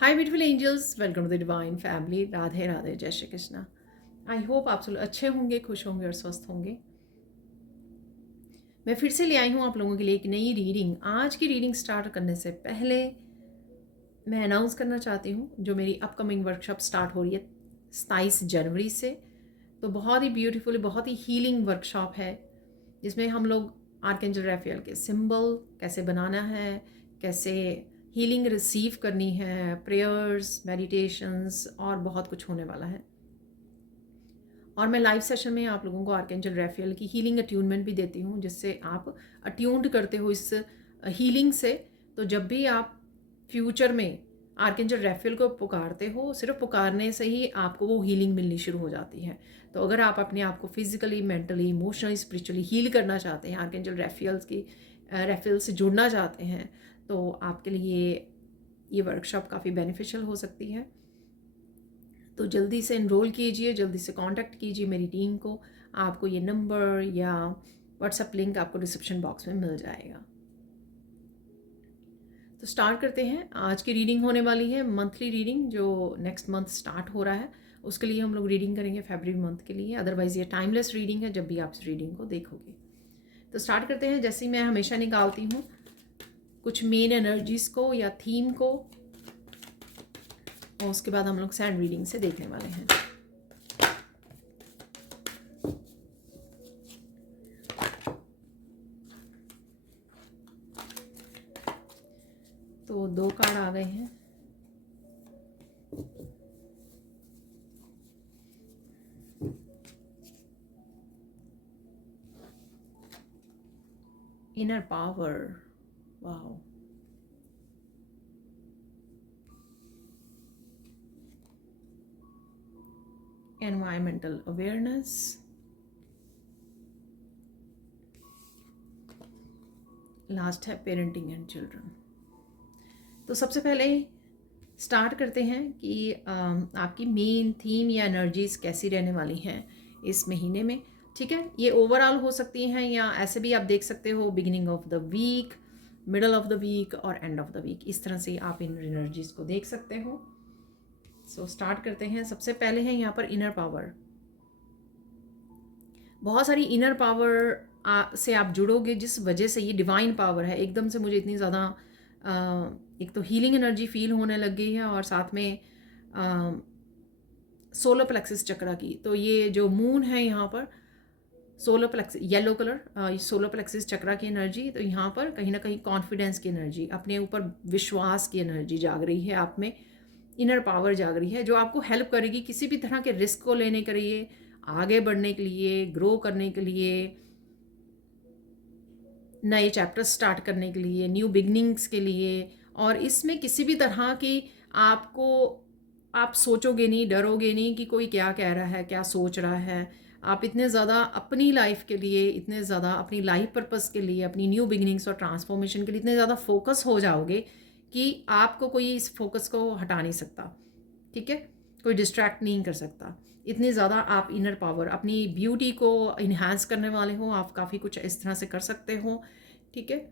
Hi beautiful angels, welcome to the divine family. Radhe Radhe, जय Shri Krishna. I hope आप सब अच्छे होंगे, खुश होंगे और स्वस्थ होंगे। मैं फिर से ले आई हूँ आप लोगों के लिए एक नई रीडिंग। आज की रीडिंग स्टार्ट करने से पहले मैं अनाउंस करना चाहती हूँ जो मेरी अपकमिंग वर्कशॉप स्टार्ट हो रही है 27 जनवरी से। तो बहुत ही ब्यूटीफुल, बहुत ही हीलिंग वर्कशॉप है जिसमें हम लोग आर्कएंजल रैफेल के सिंबल कैसे बनाना है, कैसे हीलिंग रिसीव करनी है, प्रेयर्स, मेडिटेशंस और बहुत कुछ होने वाला है। और मैं लाइव सेशन में आप लोगों को आर्कएंजल रैफेल की हीलिंग अट्यूनमेंट भी देती हूँ, जिससे आप अट्यून्ड करते हो इस हीलिंग से। तो जब भी आप फ्यूचर में आर्कएंजल रैफेल को पुकारते हो, सिर्फ पुकारने से ही आपको वो हीलिंग मिलनी शुरू हो जाती है। तो अगर आप अपने आप को physically, mentally, emotionally, spiritually heal करना चाहते हैं, आर्कएंजल रैफेल से जुड़ना चाहते हैं, तो आपके लिए ये वर्कशॉप काफ़ी बेनिफिशियल हो सकती है। तो जल्दी से इनरोल कीजिए, जल्दी से कांटेक्ट कीजिए मेरी टीम को। आपको ये नंबर या व्हाट्सएप लिंक आपको डिस्क्रिप्शन बॉक्स में मिल जाएगा। तो स्टार्ट करते हैं। आज की रीडिंग होने वाली है मंथली रीडिंग, जो नेक्स्ट मंथ स्टार्ट हो रहा है उसके लिए हम लोग रीडिंग करेंगे फरवरी मंथ के लिए। अदरवाइज़ ये टाइमलेस रीडिंग है जब भी आप इस रीडिंग को देखोगे। तो स्टार्ट करते हैं। जैसे मैं हमेशा निकालती हूँ कुछ मेन एनर्जीज़ को या थीम को, और उसके बाद हम लोग सैंड रीडिंग से देखने वाले हैं। तो 2 कार्ड आ गए हैं। Inner power, wow. Environmental awareness, last है पेरेंटिंग एंड चिल्ड्रन। तो सबसे पहले स्टार्ट करते हैं कि आपकी मेन थीम या एनर्जीज कैसी रहने वाली हैं इस महीने में। ठीक है, ये ओवरऑल हो सकती हैं या ऐसे भी आप देख सकते हो beginning of the week, middle of the week और एंड ऑफ द वीक। इस तरह से आप इन एनर्जीज को देख सकते हो। सो स्टार्ट करते हैं। सबसे पहले है यहाँ पर इनर पावर। बहुत सारी इनर पावर से आप जुड़ोगे, जिस वजह से ये डिवाइन पावर है। एकदम से मुझे इतनी ज़्यादा एक तो हीलिंग एनर्जी फील होने लग गई है और साथ में सोलर प्लेक्सिस चक्रा की। तो ये जो मून है यहाँ पर solar plexus, yellow colour, solar plexus chakra की एनर्जी। तो यहाँ पर कहीं ना कहीं कॉन्फिडेंस की एनर्जी, अपने ऊपर विश्वास की एनर्जी जाग रही है, आप में इनर पावर जाग रही है, जो आपको हेल्प करेगी किसी भी तरह के रिस्क को लेने के लिए, आगे बढ़ने के लिए, ग्रो करने के लिए, नए चैप्टर स्टार्ट करने के लिए, न्यू बिगनिंग्स के लिए। और इसमें किसी भी तरह की आपको, आप सोचोगे नहीं, डरोगे नहीं कि कोई क्या कह रहा है, क्या सोच रहा है। आप इतने ज़्यादा अपनी लाइफ के लिए, इतने ज़्यादा अपनी लाइफ पर्पस के लिए, अपनी न्यू बिगनिंग्स और ट्रांसफॉर्मेशन के लिए इतने ज़्यादा फोकस हो जाओगे कि आपको कोई इस फोकस को हटा नहीं सकता। ठीक है, कोई डिस्ट्रैक्ट नहीं कर सकता। इतनी ज़्यादा आप इनर पावर, अपनी ब्यूटी को इन्हांस करने वाले हो। आप काफ़ी कुछ इस तरह से कर सकते हो। ठीक है,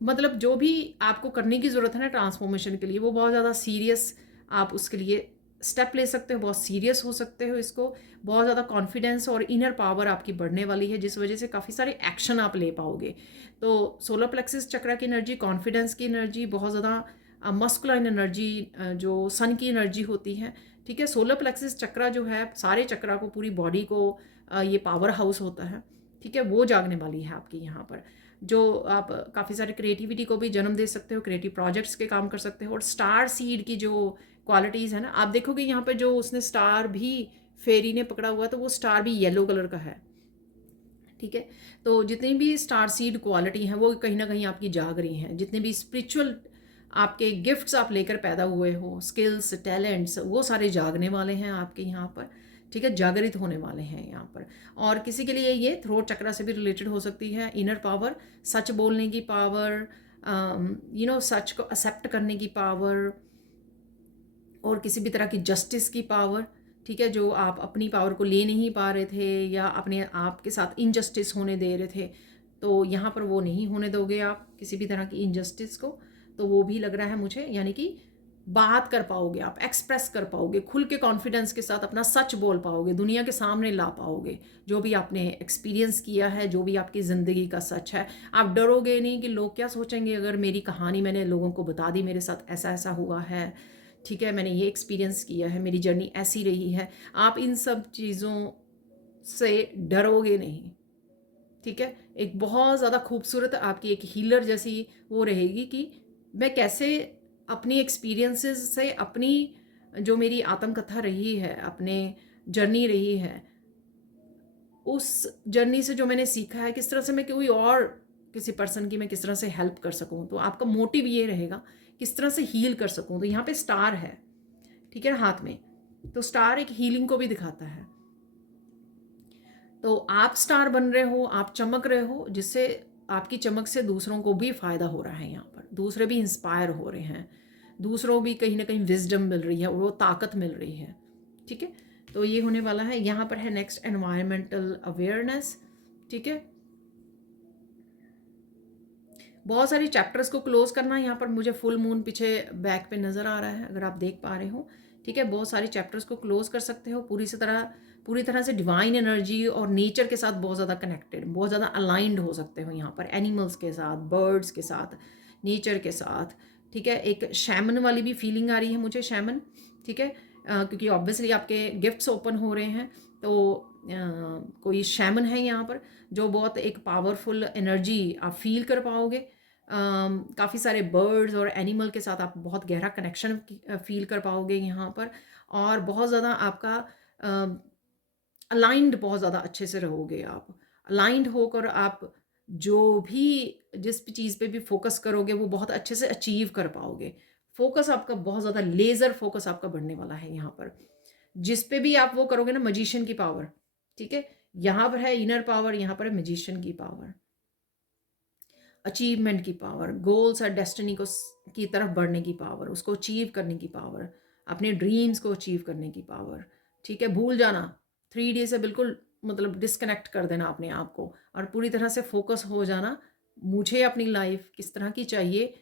मतलब जो भी आपको करने की ज़रूरत है ना ट्रांसफॉर्मेशन के लिए, वो बहुत ज़्यादा सीरियस आप उसके लिए स्टेप ले सकते हो, बहुत सीरियस हो सकते हो इसको। बहुत ज़्यादा कॉन्फिडेंस और इनर पावर आपकी बढ़ने वाली है, जिस वजह से काफ़ी सारे एक्शन आप ले पाओगे। तो सोलर प्लेक्सिस चक्रा की एनर्जी, कॉन्फिडेंस की एनर्जी, बहुत ज़्यादा मस्कुलाइन एनर्जी, जो सन की एनर्जी होती है। ठीक है, सोलर प्लेक्सिस चक्रा जो है सारे चक्रा को, पूरी बॉडी को, ये पावर हाउस होता है। ठीक है, वो जागने वाली है आपकी यहाँ पर, जो आप काफ़ी सारे क्रिएटिविटी को भी जन्म दे सकते हो, क्रिएटिव प्रोजेक्ट्स के काम कर सकते हो। और स्टार सीड की जो क्वालिटीज़ है ना, आप देखोगे यहाँ पर जो उसने स्टार भी फेरी ने पकड़ा हुआ, तो वो स्टार भी येलो कलर का है। ठीक है, तो जितनी भी स्टार सीड क्वालिटी हैं वो कहीं ना कहीं आपकी जाग रही हैं। जितने भी स्पिरिचुअल आपके गिफ्ट्स आप लेकर पैदा हुए हो, स्किल्स, टैलेंट्स, वो सारे जागने वाले हैं आपके यहाँ पर। ठीक है, जागृत होने वाले हैं यहाँ पर। और किसी के लिए ये थ्रोट चक्रा से भी रिलेटेड हो सकती है। इनर पावर, सच बोलने की पावर, सच को एक्सेप्ट करने की पावर, और किसी भी तरह की जस्टिस की पावर। ठीक है, जो आप अपनी पावर को ले नहीं पा रहे थे या अपने आप के साथ इनजस्टिस होने दे रहे थे, तो यहाँ पर वो नहीं होने दोगे आप किसी भी तरह की इनजस्टिस को। तो वो भी लग रहा है मुझे, यानी कि बात कर पाओगे, आप एक्सप्रेस कर पाओगे, खुल के कॉन्फिडेंस के साथ अपना सच बोल पाओगे, दुनिया के सामने ला पाओगे जो भी आपने एक्सपीरियंस किया है, जो भी आपकी ज़िंदगी का सच है। आप डरोगे नहीं कि लोग क्या सोचेंगे अगर मेरी कहानी मैंने लोगों को बता दी, मेरे साथ ऐसा ऐसा हुआ है, ठीक है, मैंने ये एक्सपीरियंस किया है, मेरी जर्नी ऐसी रही है। आप इन सब चीज़ों से डरोगे नहीं, ठीक है। एक बहुत ज़्यादा खूबसूरत आपकी एक हीलर जैसी वो रहेगी कि मैं कैसे अपनी एक्सपीरियंसेस से, अपनी जो मेरी आत्मकथा रही है, अपने जर्नी रही है, उस जर्नी से जो मैंने सीखा है, किस तरह से मैं कोई और किसी पर्सन की मैं किस तरह से हेल्प कर सकूं। तो आपका मोटिव ये रहेगा किस तरह से हील कर सकूं। तो यहाँ पे स्टार है, ठीक है, हाथ में। तो स्टार एक हीलिंग को भी दिखाता है। तो आप स्टार बन रहे हो, आप चमक रहे हो, जिससे आपकी चमक से दूसरों को भी फ़ायदा हो रहा है। यहाँ पर दूसरे भी इंस्पायर हो रहे हैं, दूसरों भी कहीं ना कहीं विजडम मिल रही है और वो ताकत मिल रही है, ठीक है। तो ये होने वाला है। यहाँ पर है नेक्स्ट एनवायरमेंटल अवेयरनेस, ठीक है। बहुत सारी चैप्टर्स को क्लोज करना, यहाँ पर मुझे फुल मून पीछे बैक पे नज़र आ रहा है, अगर आप देख पा रहे हो, ठीक है। बहुत सारी चैप्टर्स को क्लोज कर सकते हो, पूरी तरह से डिवाइन एनर्जी और नेचर के साथ बहुत ज़्यादा कनेक्टेड, बहुत ज़्यादा अलाइंड हो सकते हो यहाँ पर, एनिमल्स के साथ, बर्ड्स के साथ, नेचर के साथ, ठीक है। एक शैमन वाली भी फीलिंग आ रही है मुझे, शैमन, ठीक है, क्योंकि ऑब्वियसली आपके गिफ्ट्स ओपन हो रहे हैं। तो कोई शैमन है यहाँ पर जो बहुत एक पावरफुल एनर्जी आप फील कर पाओगे। काफ़ी सारे बर्ड्स और एनिमल के साथ आप बहुत गहरा कनेक्शन फील कर पाओगे यहाँ पर, और बहुत ज़्यादा आपका अलाइंड, बहुत ज़्यादा अच्छे से रहोगे आप। अलाइंड होकर आप जो भी, जिस भी चीज़ पे भी फोकस करोगे वो बहुत अच्छे से अचीव कर पाओगे। फोकस आपका बहुत ज़्यादा, लेज़र फोकस आपका बढ़ने वाला है यहाँ पर। जिस पे भी आप वो करोगे ना, मजिशियन की पावर, ठीक है। यहाँ पर है इनर पावर, यहाँ पर है मजिशियन की पावर, अचीवमेंट की पावर, गोल्स और डेस्टिनी को की तरफ बढ़ने की पावर, उसको अचीव करने की पावर, अपने ड्रीम्स को अचीव करने की पावर, ठीक है। भूल जाना, 3D से बिल्कुल मतलब डिस्कनेक्ट कर देना अपने आप को, और पूरी तरह से फोकस हो जाना, मुझे अपनी लाइफ किस तरह की चाहिए,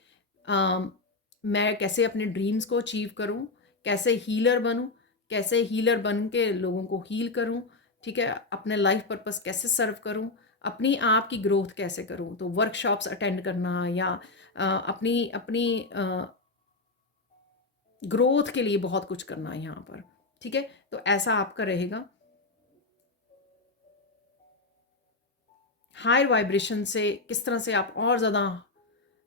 मैं कैसे अपने ड्रीम्स को अचीव करूं, कैसे हीलर बनूं, कैसे हीलर बन के लोगों को हील करूं, ठीक है, अपने लाइफ पर्पस कैसे सर्व करूं, अपनी आप की ग्रोथ कैसे करूं। तो वर्कशॉप्स अटेंड करना, या अपनी अपनी ग्रोथ के लिए बहुत कुछ करना है यहाँ पर, ठीक है। तो ऐसा आपका रहेगा। हायर वाइब्रेशन से किस तरह से आप और ज़्यादा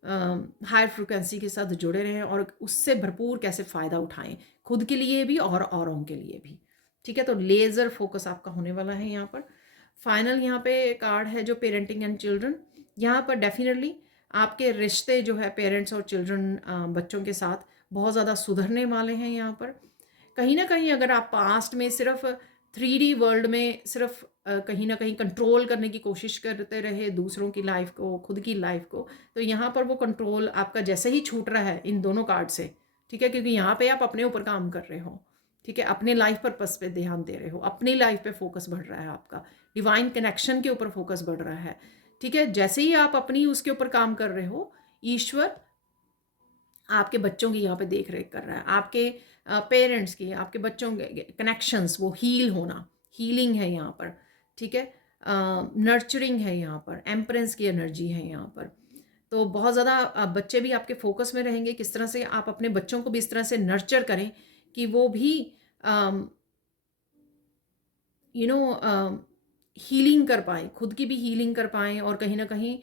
हायर फ्रिक्वेंसी के साथ जुड़े रहें और उससे भरपूर कैसे फ़ायदा उठाएं, खुद के लिए भी और औरों के लिए भी, ठीक है। तो लेज़र फोकस आपका होने वाला है यहाँ पर। फाइनल यहाँ पे कार्ड है जो पेरेंटिंग एंड चिल्ड्रन। यहाँ पर डेफिनेटली आपके रिश्ते जो है पेरेंट्स और चिल्ड्रन, बच्चों के साथ बहुत ज़्यादा सुधरने वाले हैं यहाँ पर। कहीं ना कहीं अगर आप पास्ट में सिर्फ 3D वर्ल्ड में सिर्फ कहीं ना कहीं कंट्रोल करने की कोशिश करते रहे दूसरों की लाइफ को, खुद की लाइफ को, तो यहाँ पर वो कंट्रोल आपका जैसे ही छूट रहा है इन दोनों कार्ड से, ठीक है, क्योंकि यहाँ पे आप अपने ऊपर काम कर रहे हो, ठीक है, अपने लाइफ पर्पस पे ध्यान दे रहे हो, अपनी लाइफ पे फोकस बढ़ रहा है आपका, डिवाइन कनेक्शन के ऊपर फोकस बढ़ रहा है, ठीक है। जैसे ही आप अपनी उसके ऊपर काम कर रहे हो, ईश्वर आपके बच्चों की यहाँ पे देख रेख कर रहा है, आपके पेरेंट्स की, आपके बच्चों के कनेक्शंस, वो हील होना, हीलिंग है यहाँ पर, ठीक है। नर्चरिंग है यहाँ पर, एम्परेंस की एनर्जी है यहाँ पर। तो बहुत ज़्यादा बच्चे भी आपके फोकस में रहेंगे, किस तरह से आप अपने बच्चों को भी इस तरह से नर्चर करें कि वो भी यू नो हीलिंग कर पाएँ, खुद की भी हीलिंग कर पाएँ, और कहीं ना कहीं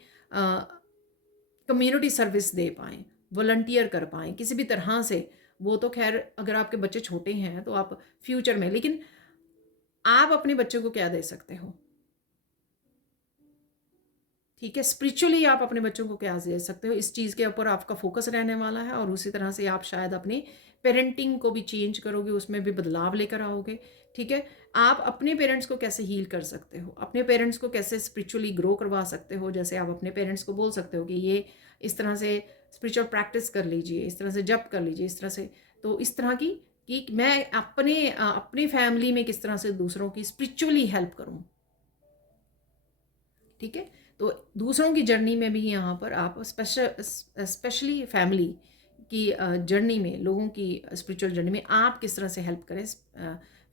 कम्युनिटी सर्विस दे पाएँ, वॉलंटियर कर पाएँ किसी भी तरह से। वो तो खैर अगर आपके बच्चे छोटे हैं तो आप फ्यूचर में, लेकिन आप अपने बच्चों को क्या दे सकते हो, ठीक है। स्पिरिचुअली आप अपने बच्चों को क्या दे सकते हो, इस चीज़ के ऊपर आपका फोकस रहने वाला है, और उसी तरह से आप शायद अपने पेरेंटिंग को भी चेंज करोगे, उसमें भी बदलाव लेकर आओगे, ठीक है। आप अपने पेरेंट्स को कैसे हील कर सकते हो, अपने पेरेंट्स को कैसे स्पिरिचुअली ग्रो करवा सकते हो, जैसे आप अपने पेरेंट्स को बोल सकते हो कि ये इस तरह से स्पिरिचुअल प्रैक्टिस कर लीजिए, इस तरह से जप कर लीजिए, इस तरह से। तो इस तरह की कि मैं अपने फैमिली में किस तरह से दूसरों की स्पिरिचुअली हेल्प करूँ, ठीक है। तो दूसरों की जर्नी में भी यहाँ पर आप स्पेशली फैमिली की जर्नी में, लोगों की स्पिरिचुअल जर्नी में आप किस तरह से हेल्प करें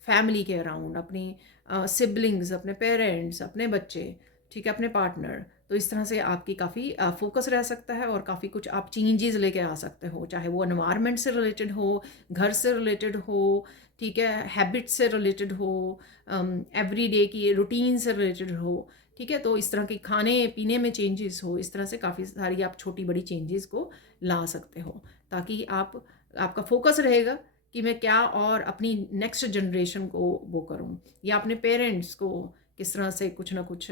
फैमिली के अराउंड, अपनी सिबलिंग्स, अपने पेरेंट्स, अपने बच्चे, ठीक है, अपने पार्टनर। तो इस तरह से आपकी काफ़ी फोकस रह सकता है और काफ़ी कुछ आप चेंजेस लेके आ सकते हो, चाहे वो एनवायरनमेंट से रिलेटेड हो, घर से रिलेटेड हो, ठीक है, हैबिट से रिलेटेड हो, एवरीडे की रूटीन से रिलेटेड हो, ठीक है। तो इस तरह के खाने पीने में चेंजेस हो, इस तरह से काफ़ी सारी आप छोटी बड़ी चेंजेस को ला सकते हो, ताकि आपका फोकस रहेगा कि मैं क्या और अपनी नेक्स्ट जनरेशन को वो करूं, या अपने पेरेंट्स को किस तरह से कुछ ना कुछ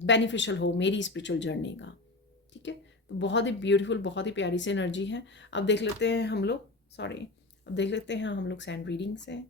बेनिफिशियल हो मेरी स्पिरिचुअल जर्नी का, ठीक है। तो बहुत ही ब्यूटीफुल, बहुत ही प्यारी सी एनर्जी है। अब देख लेते हैं हम लोग, सॉरी, अब देख लेते हैं हम लोग सैंड रीडिंग से।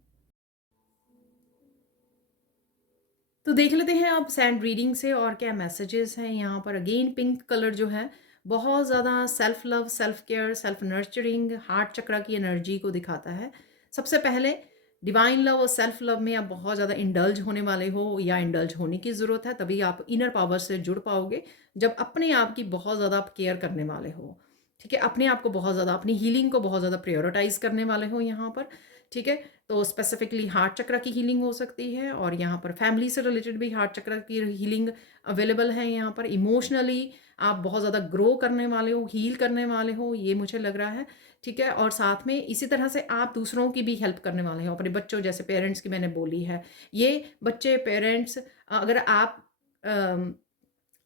तो देख लेते हैं अब सैंड रीडिंग से और क्या मैसेजेस हैं यहाँ पर। अगेन पिंक कलर जो है बहुत ज़्यादा self love, self care, self nurturing, heart chakra की एनर्जी को दिखाता है। सबसे पहले डिवाइन लव और सेल्फ लव में आप बहुत ज़्यादा इंडल्ज होने वाले हो, या इंडल्ज होने की ज़रूरत है, तभी आप इनर पावर से जुड़ पाओगे, जब अपने आप की बहुत ज़्यादा आप केयर करने वाले हो, ठीक है। अपने आप को बहुत ज़्यादा, अपनी हीलिंग को बहुत ज़्यादा प्रायोरिटाइज करने वाले हो यहाँ पर, ठीक है। तो स्पेसिफिकली हार्ट चक्र की हीलिंग हो सकती है, और यहाँ पर फैमिली से रिलेटेड भी हार्ट चक्र की हीलिंग अवेलेबल है यहाँ पर। इमोशनली आप बहुत ज़्यादा ग्रो करने वाले हो, हील करने वाले हो, ये मुझे लग रहा है, ठीक है। और साथ में इसी तरह से आप दूसरों की भी हेल्प करने वाले हो, अपने बच्चों, जैसे पेरेंट्स की मैंने बोली है, ये बच्चे पेरेंट्स, अगर आप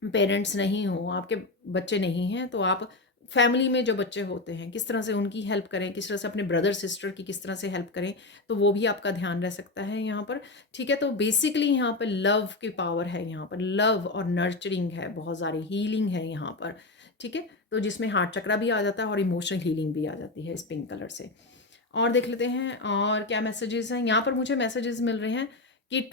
पेरेंट्स नहीं हो, आपके बच्चे नहीं हैं, तो आप फैमिली में जो बच्चे होते हैं किस तरह से उनकी हेल्प करें, किस तरह से अपने ब्रदर सिस्टर की किस तरह से हेल्प करें, तो वो भी आपका ध्यान रह सकता है यहाँ पर, ठीक है। तो बेसिकली यहाँ पर लव की पावर है, यहाँ पर लव और नर्चरिंग है, बहुत सारी हीलिंग है यहाँ पर, ठीक है। तो जिसमें हार्ट चक्रा भी आ जाता है और इमोशनल हीलिंग भी आ जाती है इस पिंक कलर से। और देख लेते हैं और क्या मैसेजेस हैं यहाँ पर। मुझे मैसेजेस मिल रहे हैं कि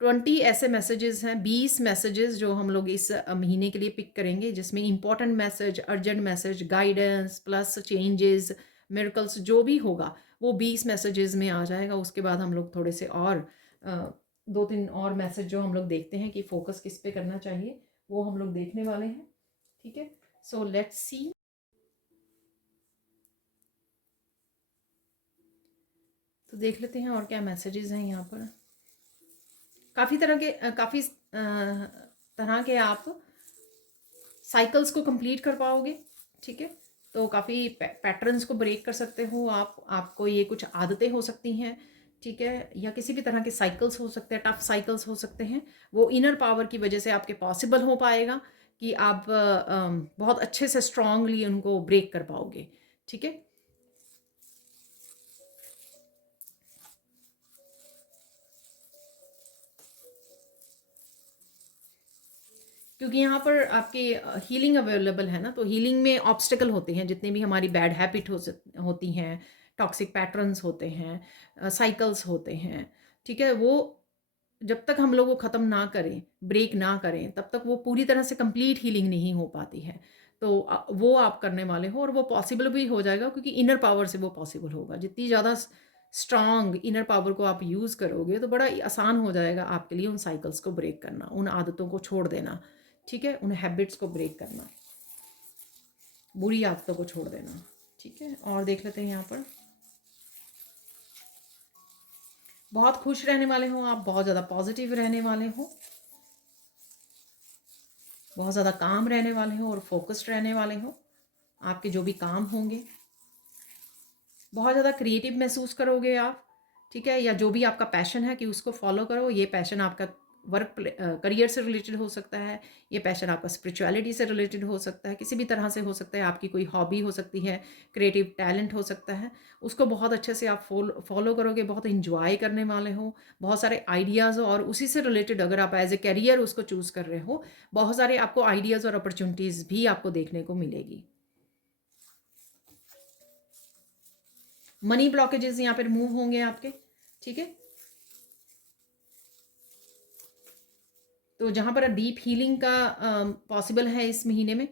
20 ऐसे मैसेजेस हैं, 20 मैसेजेस जो हम लोग इस महीने के लिए पिक करेंगे, जिसमें important message, urgent message, guidance plus changes, miracles जो भी होगा वो 20 मैसेजेस में आ जाएगा। उसके बाद हम लोग थोड़े से और दो तीन और मैसेज जो हम लोग देखते हैं कि फोकस किस पे करना चाहिए, वो हम लोग देखने वाले हैं, ठीक है। So let's see. तो देख लेते हैं और क्या मैसेजेस हैं यहाँ पर। काफ़ी तरह के तरह के आप साइकिल्स को कंप्लीट कर पाओगे, ठीक है। तो काफ़ी पैटर्न्स को ब्रेक कर सकते हो आप, आपको ये कुछ आदतें हो सकती हैं, ठीक है, या किसी भी तरह के साइकिल्स हो सकते हैं, टफ साइकिल्स हो सकते हैं, वो इनर पावर की वजह से आपके पॉसिबल हो पाएगा कि आप बहुत अच्छे से स्ट्रांगली उनको ब्रेक कर पाओगे, ठीक है। क्योंकि यहाँ पर आपके हीलिंग अवेलेबल है ना, तो हीलिंग में ऑब्स्टिकल होते हैं, जितने भी हमारी बैड हैबिट होती हैं, टॉक्सिक पैटर्न्स होते हैं, साइकिल्स होते हैं, ठीक है, वो जब तक हम लोग वो ख़त्म ना करें, ब्रेक ना करें, तब तक वो पूरी तरह से कंप्लीट हीलिंग नहीं हो पाती है। तो वो आप करने वाले हो, और वो पॉसिबल भी हो जाएगा, क्योंकि इनर पावर से वो पॉसिबल होगा। जितनी ज़्यादा स्ट्रांग इनर पावर को आप यूज़ करोगे, तो बड़ा आसान हो जाएगा आपके लिए उन साइकिल्स को ब्रेक करना, उन आदतों को छोड़ देना, ठीक है, उन हैबिट्स को ब्रेक करना, बुरी आदतों को छोड़ देना, ठीक है। और देख लेते हैं यहाँ पर, बहुत खुश रहने वाले हो आप, बहुत ज़्यादा पॉजिटिव रहने वाले हो, बहुत ज़्यादा काम रहने वाले हो और फोकस्ड रहने वाले हो। आपके जो भी काम होंगे, बहुत ज़्यादा क्रिएटिव महसूस करोगे आप, ठीक है, या जो भी आपका पैशन है कि उसको फॉलो करो। ये पैशन आपका वर्क करियर से रिलेटेड हो सकता है, ये पैशन आपका स्पिरिचुअलिटी से रिलेटेड हो सकता है, किसी भी तरह से हो सकता है, आपकी कोई हॉबी हो सकती है, क्रिएटिव टैलेंट हो सकता है, उसको बहुत अच्छे से आप फॉलो करोगे, बहुत इंजॉय करने वाले हो, बहुत सारे आइडियाज़ हो, और उसी से रिलेटेड अगर आप एज ए करियर उसको चूज़ कर रहे हो, बहुत सारे आपको आइडियाज़ और अपॉर्चुनिटीज़ भी आपको देखने को मिलेगी। मनी ब्लॉकेजेस यहाँ पर रिमूव होंगे आपके, ठीक है। तो जहाँ पर डीप हीलिंग का पॉसिबल है इस महीने में,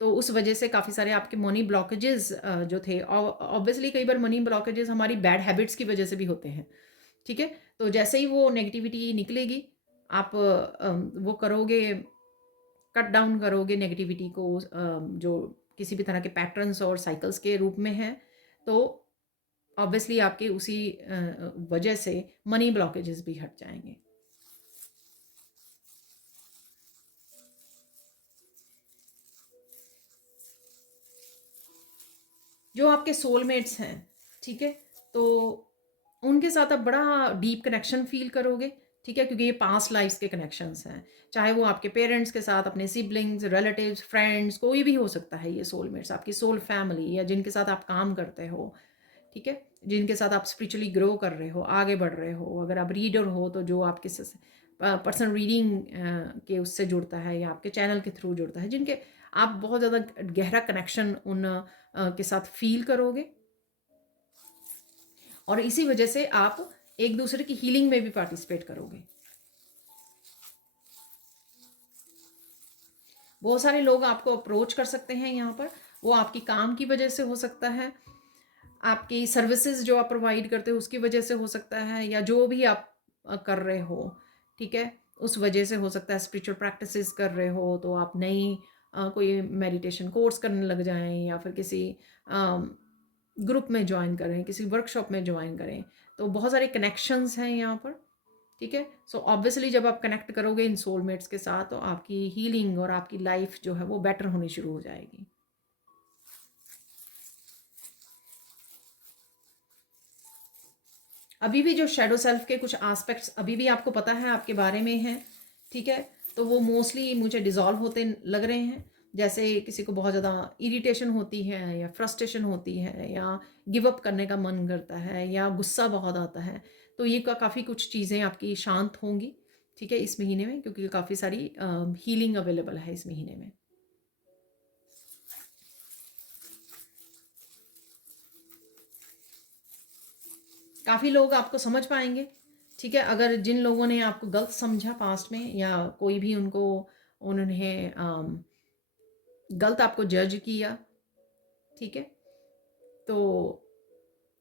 तो उस वजह से काफ़ी सारे आपके मनी ब्लॉकेजेस जो थे, ऑब्वियसली कई बार मनी ब्लॉकेजेस हमारी बैड हैबिट्स की वजह से भी होते हैं, ठीक है। तो जैसे ही वो नेगेटिविटी निकलेगी, आप वो करोगे, कट डाउन करोगे नेगेटिविटी को, जो किसी भी तरह के पैटर्न्स और साइकिल्स के रूप में है, तो ऑब्वियसली आपके उसी वजह से मनी ब्लॉकेजेस भी हट जाएंगे। जो आपके सोलमेट्स हैं, ठीक है, तो उनके साथ आप बड़ा डीप कनेक्शन फील करोगे, ठीक है, क्योंकि ये पास्ट लाइफ्स के कनेक्शंस हैं। चाहे वो आपके पेरेंट्स के साथ, अपने सिबलिंग्स, रिलेटिव्स, फ्रेंड्स, कोई भी हो सकता है ये सोलमेट्स, आपकी सोल फैमिली, या जिनके साथ आप काम करते हो, ठीक है, जिनके साथ आप स्पिरिचुअली ग्रो कर रहे हो, आगे बढ़ रहे हो। अगर आप रीडर हो तो जो आपके पर्सनल रीडिंग के उससे जुड़ता है, या आपके चैनल के थ्रू जुड़ता है, जिनके आप बहुत ज़्यादा गहरा कनेक्शन उन के साथ फील करोगे, और इसी वजह से आप एक दूसरे की हीलिंग में भी पार्टिसिपेट करोगे। बहुत सारे लोग आपको अप्रोच कर सकते हैं यहाँ पर, वो आपकी काम की वजह से हो सकता है, आपकी सर्विसेज जो आप प्रोवाइड करते हो उसकी वजह से हो सकता है, या जो भी आप कर रहे हो, ठीक है, उस वजह से हो सकता है। स्पिरिचुअल प्रैक्टिसेस कर रहे हो तो आप नई कोई मेडिटेशन कोर्स करने लग जाएं, या फिर किसी ग्रुप में ज्वाइन करें, किसी वर्कशॉप में ज्वाइन करें। तो बहुत सारे कनेक्शंस हैं यहाँ पर, ठीक है। सो ऑब्वियसली जब आप कनेक्ट करोगे इन सोलमेट्स के साथ, तो आपकी हीलिंग और आपकी लाइफ जो है वो बेटर होनी शुरू हो जाएगी। अभी भी जो शेडो सेल्फ के कुछ एस्पेक्ट्स अभी भी आपको पता है, आपके बारे में हैं, ठीक है, तो वो मोस्टली मुझे डिज़ोल्व होते लग रहे हैं। जैसे किसी को बहुत ज़्यादा इरिटेशन होती है, या फ्रस्ट्रेशन होती है, या गिव अप करने का मन करता है, या गुस्सा बहुत आता है, तो ये काफ़ी कुछ चीज़ें आपकी शांत होंगी, ठीक है, इस महीने में, क्योंकि काफ़ी सारी हीलिंग अवेलेबल है इस महीने में। काफ़ी लोग आपको समझ पाएंगे, ठीक है। अगर जिन लोगों ने आपको गलत समझा पास्ट में, या कोई भी उनको उन्होंने गलत आपको जज किया, ठीक है, तो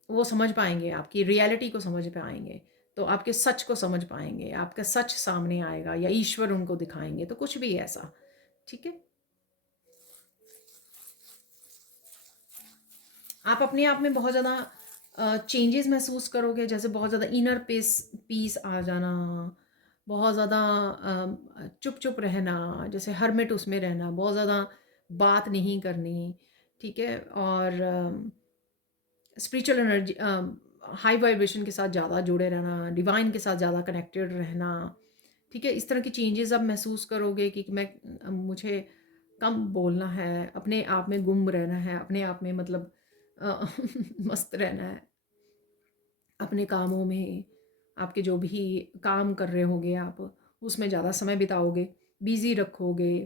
वो समझ पाएंगे, आपकी रियलिटी को समझ पाएंगे, तो आपके सच को समझ पाएंगे, आपका सच सामने आएगा, या ईश्वर उनको दिखाएंगे, तो कुछ भी ऐसा, ठीक है। आप अपने आप में बहुत ज़्यादा चेंजेस महसूस करोगे, जैसे बहुत ज़्यादा इनर पीस आ जाना, बहुत ज़्यादा चुप चुप रहना, जैसे हरमिट उसमें रहना, बहुत ज़्यादा बात नहीं करनी, ठीक है, और स्पिरिचुअल एनर्जी, हाई वाइब्रेशन के साथ ज़्यादा जुड़े रहना, डिवाइन के साथ ज़्यादा कनेक्टेड रहना, ठीक है। इस तरह की चेंजेस आप महसूस करोगे कि मैं मुझे कम बोलना है, अपने आप में गुम रहना है, अपने आप में मतलब अ, मस्त रहना है अपने कामों में। आपके जो भी काम कर रहे होगे आप उसमें ज़्यादा समय बिताओगे, बिज़ी रखोगे,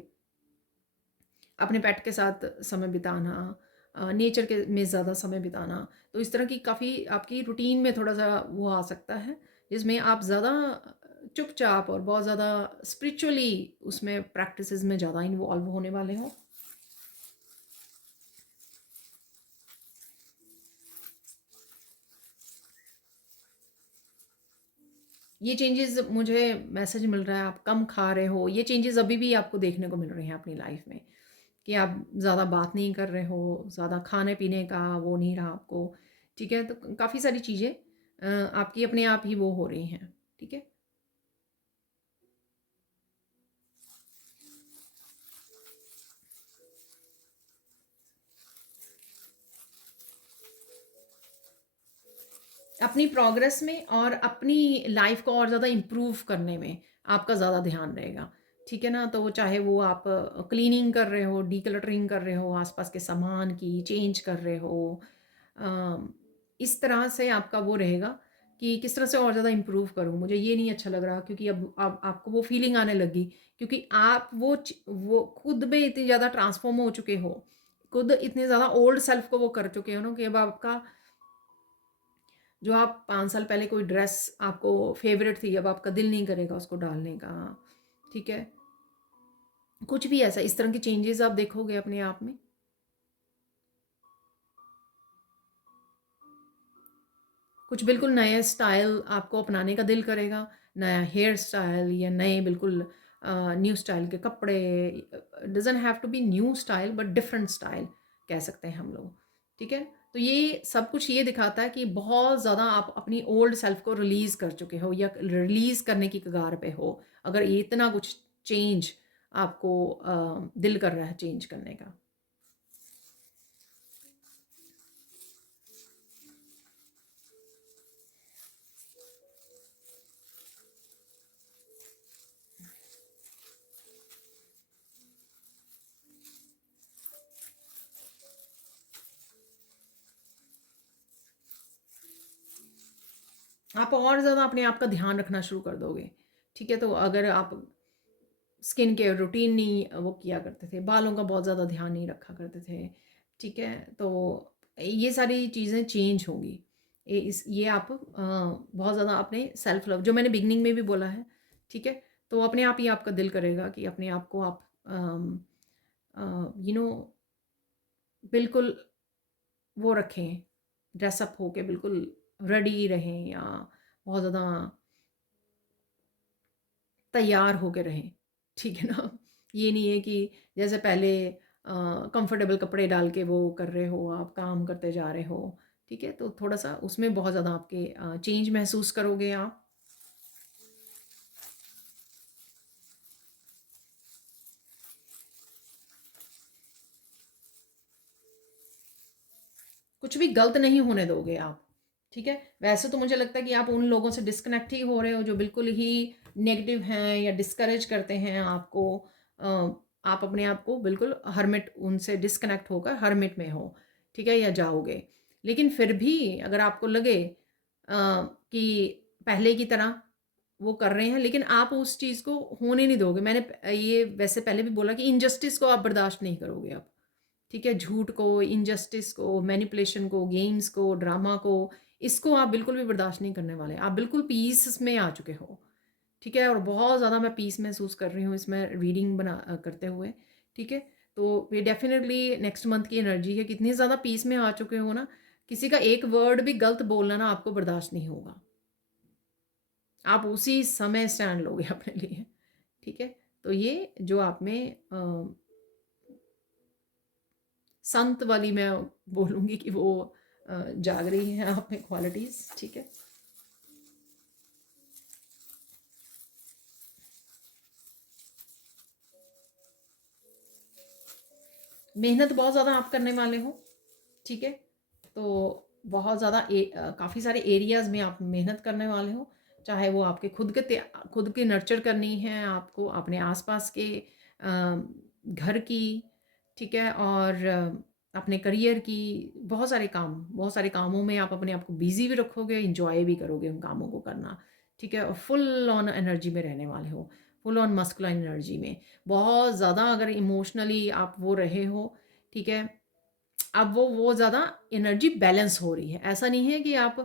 अपने पेट के साथ समय बिताना, नेचर के में ज़्यादा समय बिताना। तो इस तरह की काफ़ी आपकी रूटीन में थोड़ा सा वो आ सकता है, जिसमें आप ज़्यादा चुपचाप और बहुत ज़्यादा स्पिरिचुअली उसमें प्रैक्टिसेस में ज़्यादा इन्वॉल्व होने वाले हो। ये चेंजेस मुझे मैसेज मिल रहा है, आप कम खा रहे हो, ये चेंजेस अभी भी आपको देखने को मिल रहे हैं अपनी लाइफ में, कि आप ज़्यादा बात नहीं कर रहे हो, ज़्यादा खाने पीने का वो नहीं रहा आपको, ठीक है। तो काफ़ी सारी चीज़ें आपकी अपने आप ही वो हो रही हैं, ठीक है। अपनी प्रोग्रेस में और अपनी लाइफ को और ज़्यादा इम्प्रूव करने में आपका ज़्यादा ध्यान रहेगा, ठीक है ना। तो वो चाहे वो आप क्लीनिंग कर रहे हो, डीक्लटरिंग कर रहे हो, आसपास के सामान की चेंज कर रहे हो, इस तरह से आपका वो रहेगा कि किस तरह से और ज़्यादा इम्प्रूव करूँ, मुझे ये नहीं अच्छा लग रहा, क्योंकि अब आपको वो फीलिंग आने लगी, क्योंकि आप वो खुद में इतनी ज़्यादा ट्रांसफॉर्म हो चुके हो, खुद इतने ज़्यादा ओल्ड सेल्फ को वो कर चुके हो ना, कि अब आपका जो आप 5 साल पहले कोई ड्रेस आपको फेवरेट थी, अब आपका दिल नहीं करेगा उसको डालने का, ठीक है। कुछ भी ऐसा, इस तरह की चेंजेस आप देखोगे अपने आप में। कुछ बिल्कुल नए स्टाइल आपको अपनाने का दिल करेगा, नया हेयर स्टाइल, या नए बिल्कुल न्यू स्टाइल के कपड़े, doesn't have to be new style but different style, कह सकते हैं हम लोग, ठीक है। तो ये सब कुछ ये दिखाता है कि बहुत ज़्यादा आप अपनी ओल्ड सेल्फ को रिलीज़ कर चुके हो या रिलीज़ करने की कगार पे हो, अगर ये इतना कुछ चेंज आपको दिल कर रहा है चेंज करने का। आप और ज़्यादा अपने आप का ध्यान रखना शुरू कर दोगे, ठीक है। तो अगर आप स्किन केयर रूटीन नहीं वो किया करते थे, बालों का बहुत ज़्यादा ध्यान नहीं रखा करते थे, ठीक है, तो ये सारी चीज़ें चेंज होंगी। ये आप बहुत ज़्यादा अपने सेल्फ लव, जो मैंने बिगनिंग में भी बोला है, ठीक है। तो अपने आप ही आपका दिल करेगा कि अपने आप को आप यू नो बिल्कुल वो रखें, ड्रेसअप होके बिल्कुल रेडी रहें, या बहुत ज़्यादा तैयार होके रहें, ठीक है ना। ये नहीं है कि जैसे पहले कंफर्टेबल कपड़े डाल के वो कर रहे हो, आप काम करते जा रहे हो, ठीक है। तो थोड़ा सा उसमें बहुत ज़्यादा आपके चेंज महसूस करोगे आप। कुछ भी गलत नहीं होने दोगे आप, ठीक है। वैसे तो मुझे लगता है कि आप उन लोगों से डिस्कनेक्ट ही हो रहे हो जो बिल्कुल ही नेगेटिव हैं या डिस्करेज करते हैं आपको। आप अपने आप को बिल्कुल हर्मिट, उनसे डिस्कनेक्ट होकर हर्मिट में हो, ठीक है, या जाओगे। लेकिन फिर भी अगर आपको लगे कि पहले की तरह वो कर रहे हैं, लेकिन आप उस चीज़ को होने नहीं दोगे। मैंने ये वैसे पहले भी बोला कि इनजस्टिस को आप बर्दाश्त नहीं करोगे आप, ठीक है। झूठ को, इनजस्टिस को, मैनिपुलेशन को, गेम्स को, ड्रामा को, इसको आप बिल्कुल भी बर्दाश्त नहीं करने वाले। आप बिल्कुल पीस में आ चुके हो, ठीक है। और बहुत ज़्यादा मैं पीस महसूस कर रही हूँ इसमें रीडिंग करते हुए, ठीक है। तो ये डेफिनेटली नेक्स्ट मंथ की एनर्जी है। कितनी ज़्यादा पीस में आ चुके हो ना, किसी का एक वर्ड भी गलत बोलना ना आपको बर्दाश्त नहीं होगा। आप उसी समय स्टैंड लोगे अपने लिए, ठीक है। तो ये जो आप में संत वाली मैं बोलूँगी कि वो जाग रही हैं आप में क्वालिटीज़, ठीक है। मेहनत बहुत ज़्यादा आप करने वाले हो, ठीक है। तो बहुत ज़्यादा काफ़ी सारे एरियाज़ में आप मेहनत करने वाले हो, चाहे वो आपके खुद के नर्चर करनी है आपको, अपने आसपास के घर की, ठीक है, और अपने करियर की, बहुत सारे कामों में आप अपने आप को बिज़ी भी रखोगे, इंजॉय भी करोगे उन कामों को करना, ठीक है। और फुल ऑन एनर्जी में रहने वाले हो, फुल ऑन मस्कुलाइन एनर्जी में। बहुत ज़्यादा अगर इमोशनली आप वो रहे हो, ठीक है, अब वो ज़्यादा एनर्जी बैलेंस हो रही है। ऐसा नहीं है कि आप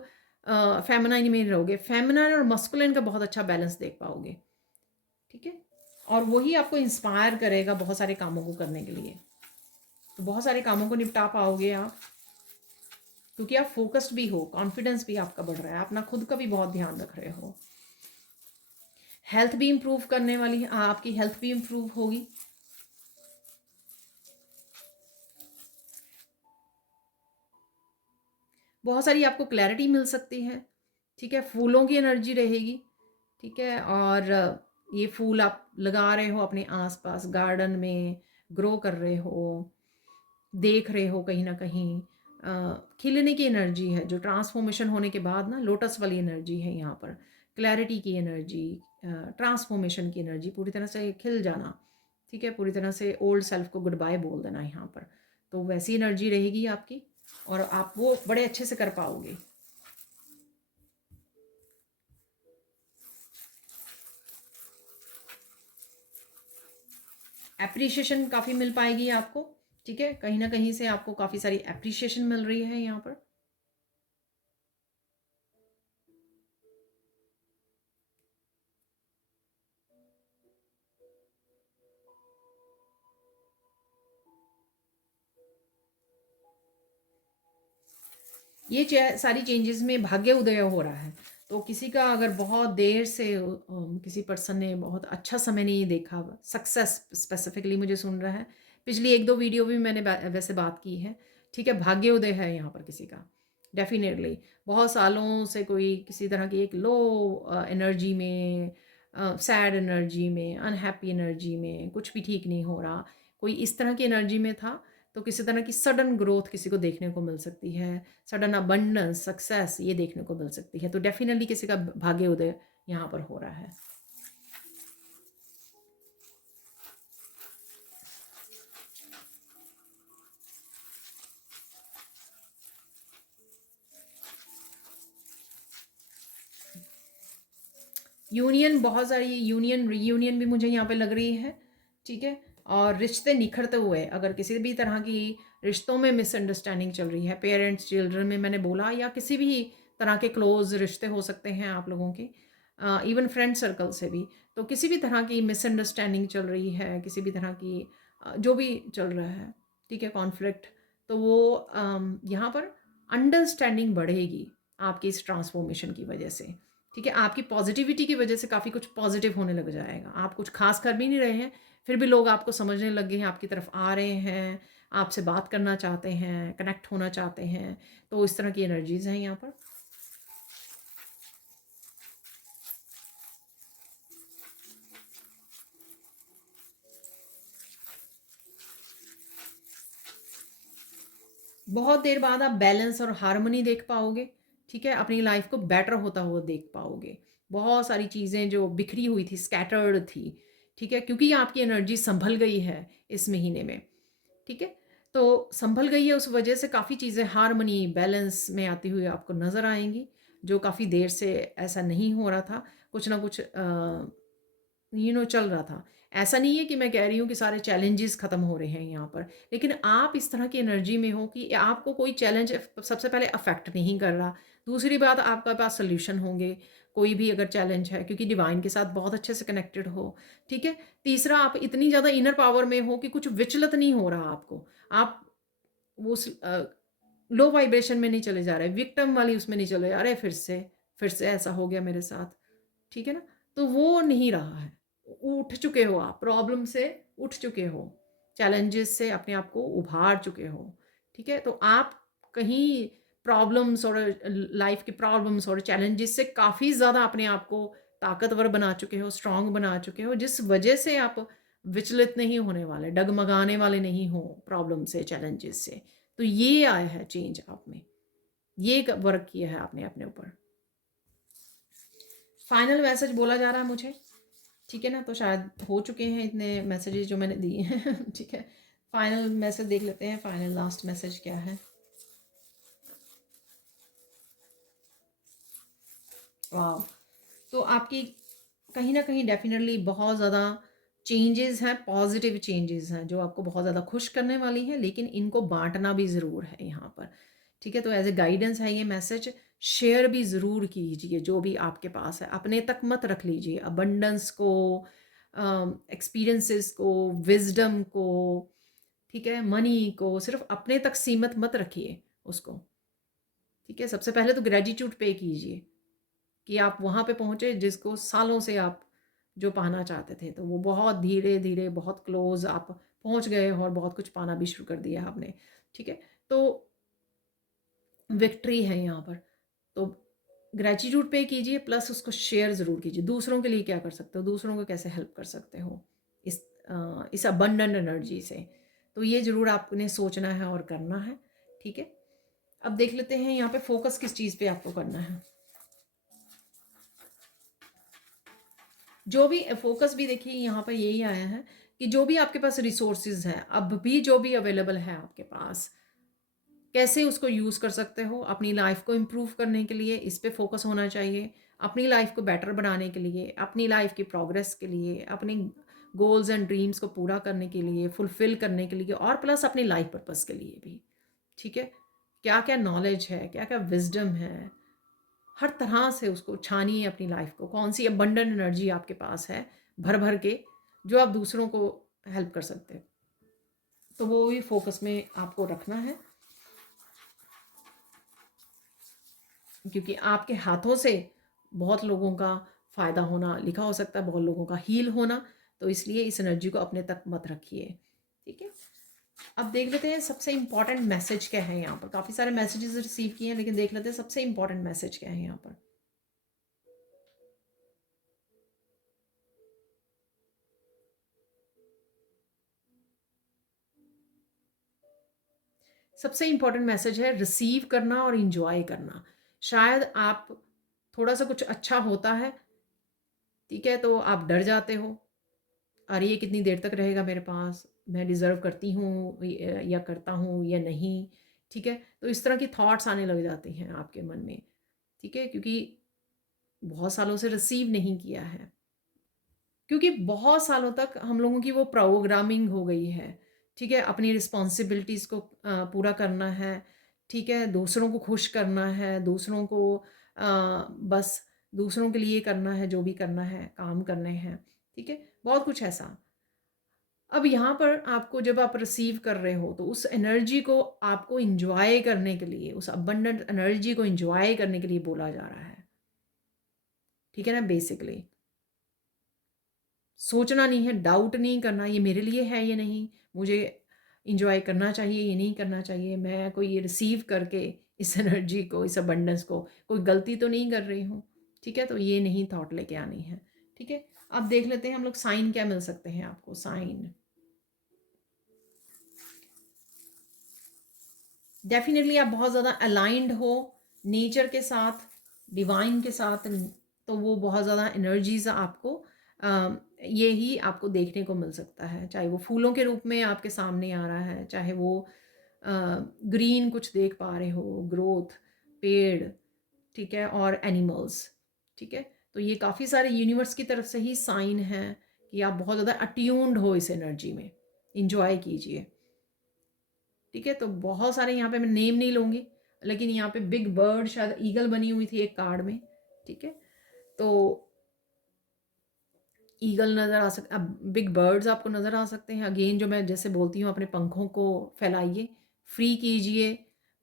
फेमिनाइन में रहोगे, फेमिनाइन और मस्कुलिन का बहुत अच्छा बैलेंस देख पाओगे, ठीक है। और वही आपको इंस्पायर करेगा बहुत सारे कामों को करने के लिए। तो बहुत सारे कामों को निपटा पाओगे आप, क्योंकि आप फोकस्ड भी हो, कॉन्फिडेंस भी आपका बढ़ रहा है, अपना खुद का भी बहुत ध्यान रख रहे हो। हेल्थ भी इम्प्रूव करने वाली है, आपकी हेल्थ भी इम्प्रूव होगी। बहुत सारी आपको क्लैरिटी मिल सकती है, ठीक है। फूलों की एनर्जी रहेगी, ठीक है। और ये फूल आप लगा रहे हो अपने आसपास गार्डन में, ग्रो कर रहे हो, देख रहे हो कहीं ना कहीं खिलने की एनर्जी है, जो ट्रांसफॉर्मेशन होने के बाद ना लोटस वाली एनर्जी है यहाँ पर। क्लैरिटी की एनर्जी, ट्रांसफॉर्मेशन की एनर्जी, पूरी तरह से खिल जाना, ठीक है। पूरी तरह से ओल्ड सेल्फ को गुड बाय बोल देना यहाँ पर। तो वैसी एनर्जी रहेगी आपकी, और आप वो बड़े अच्छे से कर पाओगे। एप्रिशिएशन काफ़ी मिल पाएगी आपको, ठीक है। कहीं ना कहीं से आपको काफ़ी सारी एप्रिशिएशन मिल रही है यहाँ पर। ये सारी चेंजेस में भाग्य उदय हो रहा है। तो किसी का अगर बहुत देर से किसी पर्सन ने बहुत अच्छा समय नहीं देखा, सक्सेस स्पेसिफिकली मुझे सुन रहा है, पिछली 1-2 वीडियो भी मैंने वैसे बात की है, ठीक है। भाग्योदय है यहाँ पर किसी का, डेफ़िनेटली। बहुत सालों से कोई किसी तरह की एक लो एनर्जी में, सैड एनर्जी में, अनहैप्पी एनर्जी में, कुछ भी ठीक नहीं हो रहा, कोई इस तरह की एनर्जी में था, तो किसी तरह की सडन ग्रोथ किसी को देखने को मिल सकती है, सडन अबंडेंस, सक्सेस ये देखने को मिल सकती है। तो डेफ़िनेटली किसी का भाग्योदय यहाँ पर हो रहा है। यूनियन, बहुत सारी यूनियन, रीयूनियन भी मुझे यहाँ पे लग रही है, ठीक है। और रिश्ते निखरते हुए, अगर किसी भी तरह की रिश्तों में मिसअंडरस्टैंडिंग चल रही है, पेरेंट्स चिल्ड्रन में मैंने बोला, या किसी भी तरह के क्लोज रिश्ते हो सकते हैं आप लोगों के, इवन फ्रेंड सर्कल से भी, तो किसी भी तरह की मिसअंडरस्टैंडिंग चल रही है, किसी भी तरह की जो भी चल रहा है, ठीक है, कॉन्फ्लिक्ट, तो वो यहाँ पर अंडरस्टैंडिंग बढ़ेगी आपकी इस ट्रांसफॉर्मेशन की वजह से, ठीक है। आपकी पॉजिटिविटी की वजह से काफ़ी कुछ पॉजिटिव होने लग जाएगा। आप कुछ खास कर भी नहीं रहे हैं, फिर भी लोग आपको समझने लग गए हैं, आपकी तरफ आ रहे हैं, आपसे बात करना चाहते हैं, कनेक्ट होना चाहते हैं। तो इस तरह की एनर्जीज हैं यहाँ पर। बहुत देर बाद आप बैलेंस और हार्मनी देख पाओगे, ठीक है। अपनी लाइफ को बेटर होता हुआ देख पाओगे। बहुत सारी चीज़ें जो बिखरी हुई थी, स्कैटर्ड थी, ठीक है, क्योंकि आपकी एनर्जी संभल गई है इस महीने में, ठीक है। तो संभल गई है, उस वजह से काफ़ी चीज़ें हार्मनी, बैलेंस में आती हुई आपको नज़र आएंगी, जो काफ़ी देर से ऐसा नहीं हो रहा था। कुछ ना कुछ चल रहा था। ऐसा नहीं है कि मैं कह रही हूँ कि सारे चैलेंजेस ख़त्म हो रहे हैं यहाँ पर, लेकिन आप इस तरह की एनर्जी में हो कि आपको कोई चैलेंज सबसे पहले अफेक्ट नहीं कर रहा। दूसरी बात, आपके पास सोल्यूशन होंगे कोई भी अगर चैलेंज है, क्योंकि डिवाइन के साथ बहुत अच्छे से कनेक्टेड हो, ठीक है। तीसरा, आप इतनी ज़्यादा इनर पावर में हो कि कुछ विचलित नहीं हो रहा आपको। आप उस लो वाइब्रेशन में नहीं चले जा रहे, विक्टिम वाली उसमें नहीं चले जा रहे, फिर से ऐसा हो गया मेरे साथ, ठीक है ना। तो वो नहीं रहा है, उठ चुके हो आप, प्रॉब्लम से उठ चुके हो, चैलेंजेस से अपने आप को उभार चुके हो, ठीक है। तो आप कहीं प्रॉब्लम्स और लाइफ के प्रॉब्लम्स और चैलेंजेस से काफ़ी ज़्यादा अपने आप को ताकतवर बना चुके हो, स्ट्रांग बना चुके हो, जिस वजह से आप विचलित नहीं होने वाले, डगमगाने वाले नहीं हो प्रॉब्लम से, चैलेंजेस से। तो ये आया है चेंज आप में, ये वर्क किया है आपने अपने ऊपर। फाइनल मैसेज बोला जा रहा है मुझे, ठीक है ना। तो शायद हो चुके हैं इतने मैसेजेस जो मैंने दिए हैं ठीक है। फाइनल मैसेज देख लेते हैं, फाइनल लास्ट मैसेज क्या है। वाह, तो आपकी कहीं ना कहीं डेफिनेटली बहुत ज़्यादा चेंजेस हैं, पॉजिटिव चेंजेस हैं, जो आपको बहुत ज़्यादा खुश करने वाली हैं, लेकिन इनको बांटना भी ज़रूर है यहाँ पर, ठीक है। तो एज ए गाइडेंस है ये मैसेज, शेयर भी ज़रूर कीजिए जो भी आपके पास है, अपने तक मत रख लीजिए। अबंडेंस को, एक्सपीरियंसेस को, विजडम को, ठीक है, मनी को सिर्फ अपने तक सीमित मत रखिए उसको, ठीक है। सबसे पहले तो ग्रेटिट्यूड पे कीजिए कि आप वहाँ पे पहुँचे जिसको सालों से आप जो पाना चाहते थे, तो वो बहुत धीरे धीरे, बहुत क्लोज आप पहुँच गए और बहुत कुछ पाना भी शुरू कर दिया आपने, ठीक है। तो विक्ट्री है यहाँ पर, तो ग्रेटिट्यूड पे कीजिए, प्लस उसको शेयर ज़रूर कीजिए। दूसरों के लिए क्या कर सकते हो, दूसरों को कैसे हेल्प कर सकते हो इस इस अबंडेंट एनर्जी से, तो ये ज़रूर आपने सोचना है और करना है, ठीक है। अब देख लेते हैं यहाँ पे फोकस किस चीज़ पे आपको करना है। जो भी फोकस भी देखिए यहाँ पर यही आया है कि जो भी आपके पास रिसोर्सेज हैं, अब भी जो भी अवेलेबल है आपके पास, कैसे उसको यूज़ कर सकते हो अपनी लाइफ को इम्प्रूव करने के लिए, इस पे फोकस होना चाहिए। अपनी लाइफ को बेटर बनाने के लिए, अपनी लाइफ की प्रोग्रेस के लिए, अपनी गोल्स एंड ड्रीम्स को पूरा करने के लिए, फुलफिल करने के लिए, और प्लस अपनी लाइफ पर्पस के लिए भी, ठीक है। क्या क्या नॉलेज है, क्या क्या विजडम है, हर तरह से उसको छानिए अपनी लाइफ को। कौन सी अबंडेंट एनर्जी आपके पास है भर भर के, जो आप दूसरों को हेल्प कर सकते हो, तो वो भी फोकस में आपको रखना है, क्योंकि आपके हाथों से बहुत लोगों का फ़ायदा होना लिखा हो सकता है, बहुत लोगों का हील होना, तो इसलिए इस एनर्जी को अपने तक मत रखिए, ठीक है। अब देख लेते हैं सबसे इम्पॉर्टेंट मैसेज क्या है यहाँ पर। काफ़ी सारे मैसेजेस रिसीव किए हैं, लेकिन देख लेते हैं सबसे इम्पॉर्टेंट मैसेज क्या है यहाँ पर। सबसे इम्पॉर्टेंट मैसेज है रिसीव करना और इंजॉय करना। शायद आप थोड़ा सा कुछ अच्छा होता है, ठीक है, तो आप डर जाते हो, अरे ये कितनी देर तक रहेगा मेरे पास, मैं डिज़र्व करती हूँ या करता हूँ या नहीं, ठीक है। तो इस तरह की थॉट्स आने लग जाते हैं आपके मन में, ठीक है, क्योंकि बहुत सालों से रिसीव नहीं किया है, क्योंकि बहुत सालों तक हम लोगों की वो प्रोग्रामिंग हो गई है, ठीक है, अपनी रिस्पॉन्सिबिलिटीज़ को पूरा करना है, ठीक है, दूसरों को खुश करना है, दूसरों को बस दूसरों के लिए करना है, जो भी करना है, काम करने हैं, ठीक है, बहुत कुछ ऐसा। अब यहाँ पर आपको जब आप रिसीव कर रहे हो तो उस एनर्जी को आपको इंजॉय करने के लिए, उस अबंडेंट एनर्जी को इंजॉय करने के लिए बोला जा रहा है, ठीक है ना। बेसिकली सोचना नहीं है, डाउट नहीं करना ये मेरे लिए है या नहीं, मुझे इंजॉय करना चाहिए ये नहीं करना चाहिए, मैं कोई ये रिसीव करके इस एनर्जी को, इस अबंडेंस को कोई गलती तो नहीं कर रही हूँ, ठीक है। तो ये नहीं थॉट लेके आनी है, ठीक है। अब देख लेते हैं हम लोग साइन क्या मिल सकते हैं आपको। साइन डेफिनेटली आप बहुत ज़्यादा अलाइंड हो नेचर के साथ, डिवाइन के साथ, तो वो बहुत ज़्यादा एनर्जीज आपको ये ही आपको देखने को मिल सकता है, चाहे वो फूलों के रूप में आपके सामने आ रहा है, चाहे वो ग्रीन कुछ देख पा रहे हो, ग्रोथ, पेड़, ठीक है, और एनिमल्स, ठीक है। तो ये काफ़ी सारे यूनिवर्स की तरफ से ही साइन है कि आप बहुत ज़्यादा अट्यून्ड हो इस एनर्जी में, इंजॉय कीजिए, ठीक है। तो बहुत सारे यहाँ पे मैं नेम नहीं लूँगी, लेकिन यहाँ पे बिग बर्ड, शायद ईगल बनी हुई थी एक कार्ड में, ठीक है। तो ईगल नज़र आ सकता, अब बिग बर्ड्स आपको नज़र आ सकते हैं। अगेन जो मैं जैसे बोलती हूँ, अपने पंखों को फैलाइए, फ्री कीजिए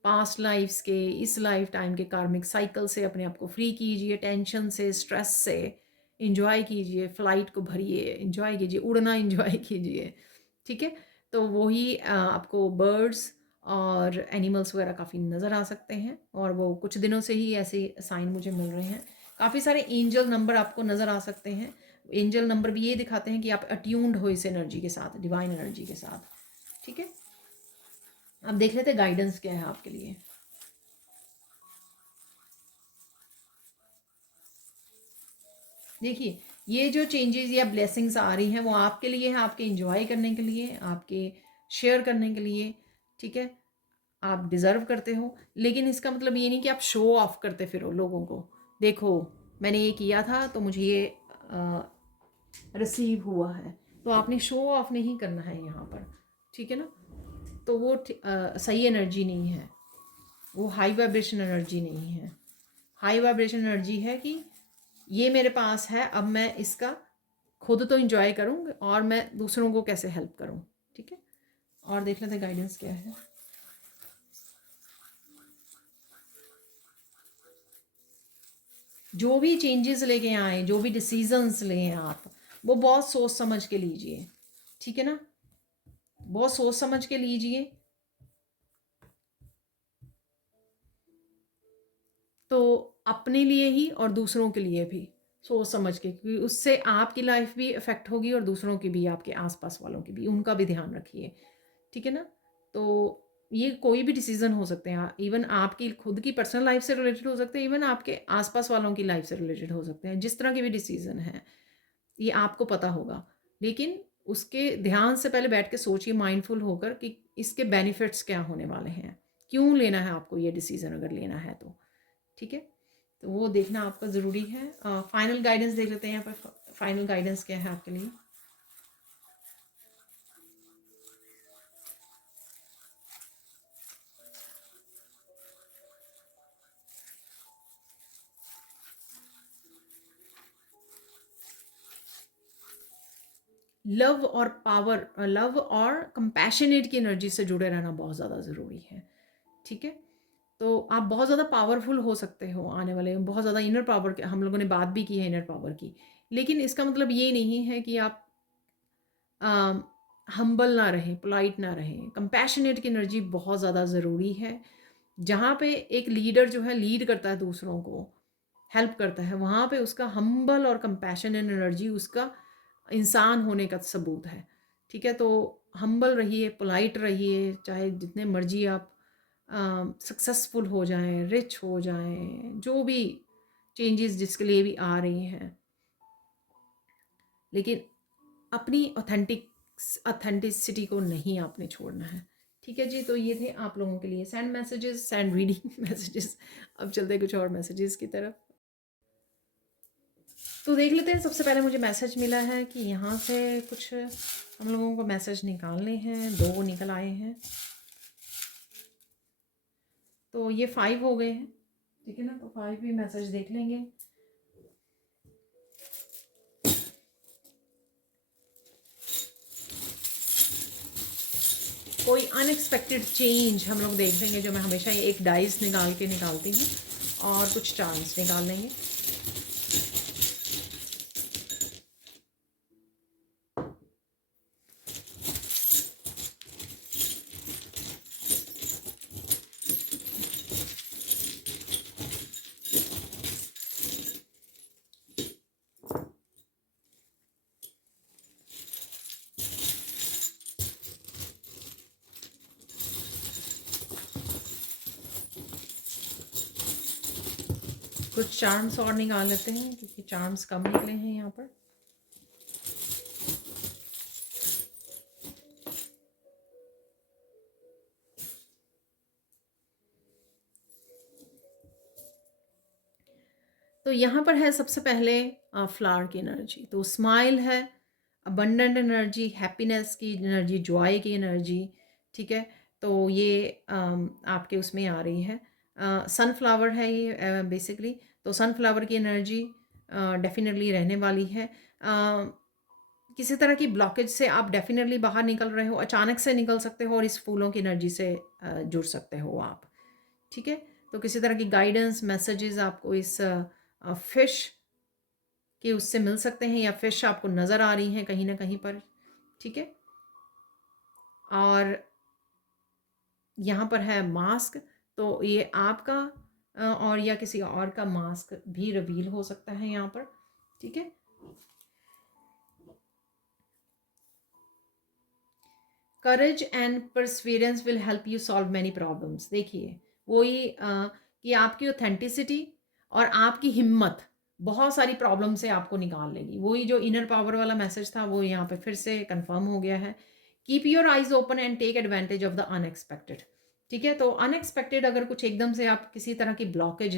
पास्ट लाइफ्स के, इस लाइफ टाइम के कार्मिक साइकिल से अपने आप को फ्री कीजिए, टेंशन से, स्ट्रेस से, इंजॉय कीजिए, फ्लाइट को भरिए, इंजॉय कीजिए, उड़ना इंजॉय कीजिए, ठीक है। तो वही आपको बर्ड्स और एनिमल्स वगैरह काफ़ी नज़र आ सकते हैं, और वो कुछ दिनों से ही ऐसे साइन मुझे मिल रहे हैं। काफ़ी सारे एंजल नंबर आपको नज़र आ सकते हैं। एंजल नंबर भी ये दिखाते हैं कि आप अट्यून्ड हो इस एनर्जी के साथ, डिवाइन एनर्जी के साथ, ठीक है। अब देख लेते हैं गाइडेंस क्या है आपके लिए। देखिए, ये जो चेंजेस या ब्लेसिंग्स आ रही हैं वो आपके लिए है, आपके इंजॉय करने के लिए, आपके शेयर करने के लिए, ठीक है। आप डिज़र्व करते हो, लेकिन इसका मतलब ये नहीं कि आप शो ऑफ करते फिरो लोगों को, देखो मैंने ये किया था तो मुझे ये रिसीव हुआ है। तो आपने शो ऑफ नहीं करना है यहाँ पर, ठीक है ना। तो वो सही एनर्जी नहीं है, वो हाई वाइब्रेशन एनर्जी नहीं है। हाई वाइब्रेशन एनर्जी है कि ये मेरे पास है, अब मैं इसका खुद तो इंजॉय करूँ और मैं दूसरों को कैसे हेल्प करूँ, ठीक है। और देख लेते गाइडेंस क्या है। जो भी चेंजेस लेके आए, जो भी डिसीजंस लें आप, वो बहुत सोच समझ के लीजिए, ठीक है ना, बहुत सोच समझ के लीजिए। तो अपने लिए ही और दूसरों के लिए भी सोच समझ के, क्योंकि उससे आपकी लाइफ भी इफ़ेक्ट होगी और दूसरों की भी, आपके आसपास वालों की भी, उनका भी ध्यान रखिए, ठीक है ना। तो ये कोई भी डिसीज़न हो सकते हैं, इवन आपकी खुद की पर्सनल लाइफ से रिलेटेड हो सकते हैं, इवन आपके आसपास वालों की लाइफ से रिलेटेड हो सकते हैं, जिस तरह के भी डिसीज़न हैं ये आपको पता होगा। लेकिन उसके ध्यान से पहले बैठ के सोचिए माइंडफुल होकर कि इसके बेनिफिट्स क्या होने वाले हैं, क्यों लेना है आपको ये डिसीज़न, अगर लेना है तो, ठीक है। तो वो देखना आपका ज़रूरी है। फाइनल गाइडेंस देख लेते हैं यहाँ पर। फाइनल गाइडेंस क्या है आपके लिए। लव और पावर, लव और कंपैशनेट की एनर्जी से जुड़े रहना बहुत ज़्यादा ज़रूरी है, ठीक है। तो आप बहुत ज़्यादा पावरफुल हो सकते हो आने वाले, बहुत ज़्यादा इनर पावर के, हम लोगों ने बात भी की है इनर पावर की, लेकिन इसका मतलब ये नहीं है कि आप हम्बल ना रहें, पोलाइट ना रहें। कंपैशनेट की एनर्जी बहुत ज़्यादा ज़रूरी है। जहाँ पे एक लीडर जो है लीड करता है दूसरों को, हेल्प करता है, वहाँ पे उसका हम्बल और कंपैशनेट एनर्जी उसका इंसान होने का सबूत है। ठीक है? तो हम्बल रहिए, पोलाइट रहिए, चाहे जितने मर्ज़ी आप सक्सेसफुल हो जाएँ, रिच हो जाएँ, जो भी चेंजेस जिसके लिए भी आ रही हैं। लेकिन अपनी ऑथेंटिसिटी को नहीं आपने छोड़ना है। ठीक है जी, तो ये थे आप लोगों के लिए send messages, send reading messages. अब चलते हैं कुछ और मैसेजेस की तरफ। तो देख लेते हैं। सबसे पहले मुझे मैसेज मिला है कि यहाँ से कुछ हम लोगों को मैसेज निकालने हैं। 2 निकल आए हैं, तो ये 5 हो गए हैं। ठीक है ना, तो 5 भी मैसेज देख लेंगे। कोई अनएक्सपेक्टेड चेंज हम लोग देख लेंगे, जो मैं हमेशा एक डाइस निकाल के निकालती हूँ और कुछ चांस निकाल लेंगे। कुछ चार्म्स और निकाल लेते हैं क्योंकि चार्म्स कम निकले हैं यहाँ पर। तो यहाँ पर है सबसे पहले फ्लावर की एनर्जी। तो स्माइल है, अबंडेंट एनर्जी, हैप्पीनेस की एनर्जी, जॉय की एनर्जी। ठीक है, तो ये आपके उसमें आ रही है। सनफ्लावर है ये बेसिकली। तो सनफ्लावर की एनर्जी डेफिनेटली रहने वाली है। किसी तरह की ब्लॉकेज से आप डेफिनेटली बाहर निकल रहे हो, अचानक से निकल सकते हो और इस फूलों की एनर्जी से जुड़ सकते हो आप। ठीक है, तो किसी तरह की गाइडेंस मैसेजेस आपको इस फिश के उससे मिल सकते हैं, या फिश आपको नज़र आ रही हैं कहीं ना कहीं पर। ठीक है, और यहाँ पर है मास्क। तो ये आपका और या किसी और का मास्क भी रिवील हो सकता है यहाँ पर। ठीक है, courage and perseverance will help you solve many problems. देखिए वही कि आपकी ऑथेंटिसिटी और आपकी हिम्मत बहुत सारी प्रॉब्लम से आपको निकाल लेगी। वही जो इनर पावर वाला मैसेज था वो यहाँ पे फिर से कंफर्म हो गया है। Keep your eyes open and take advantage of the unexpected. ठीक है, तो अनएक्सपेक्टेड अगर कुछ एकदम से आप किसी तरह की ब्लॉकेज,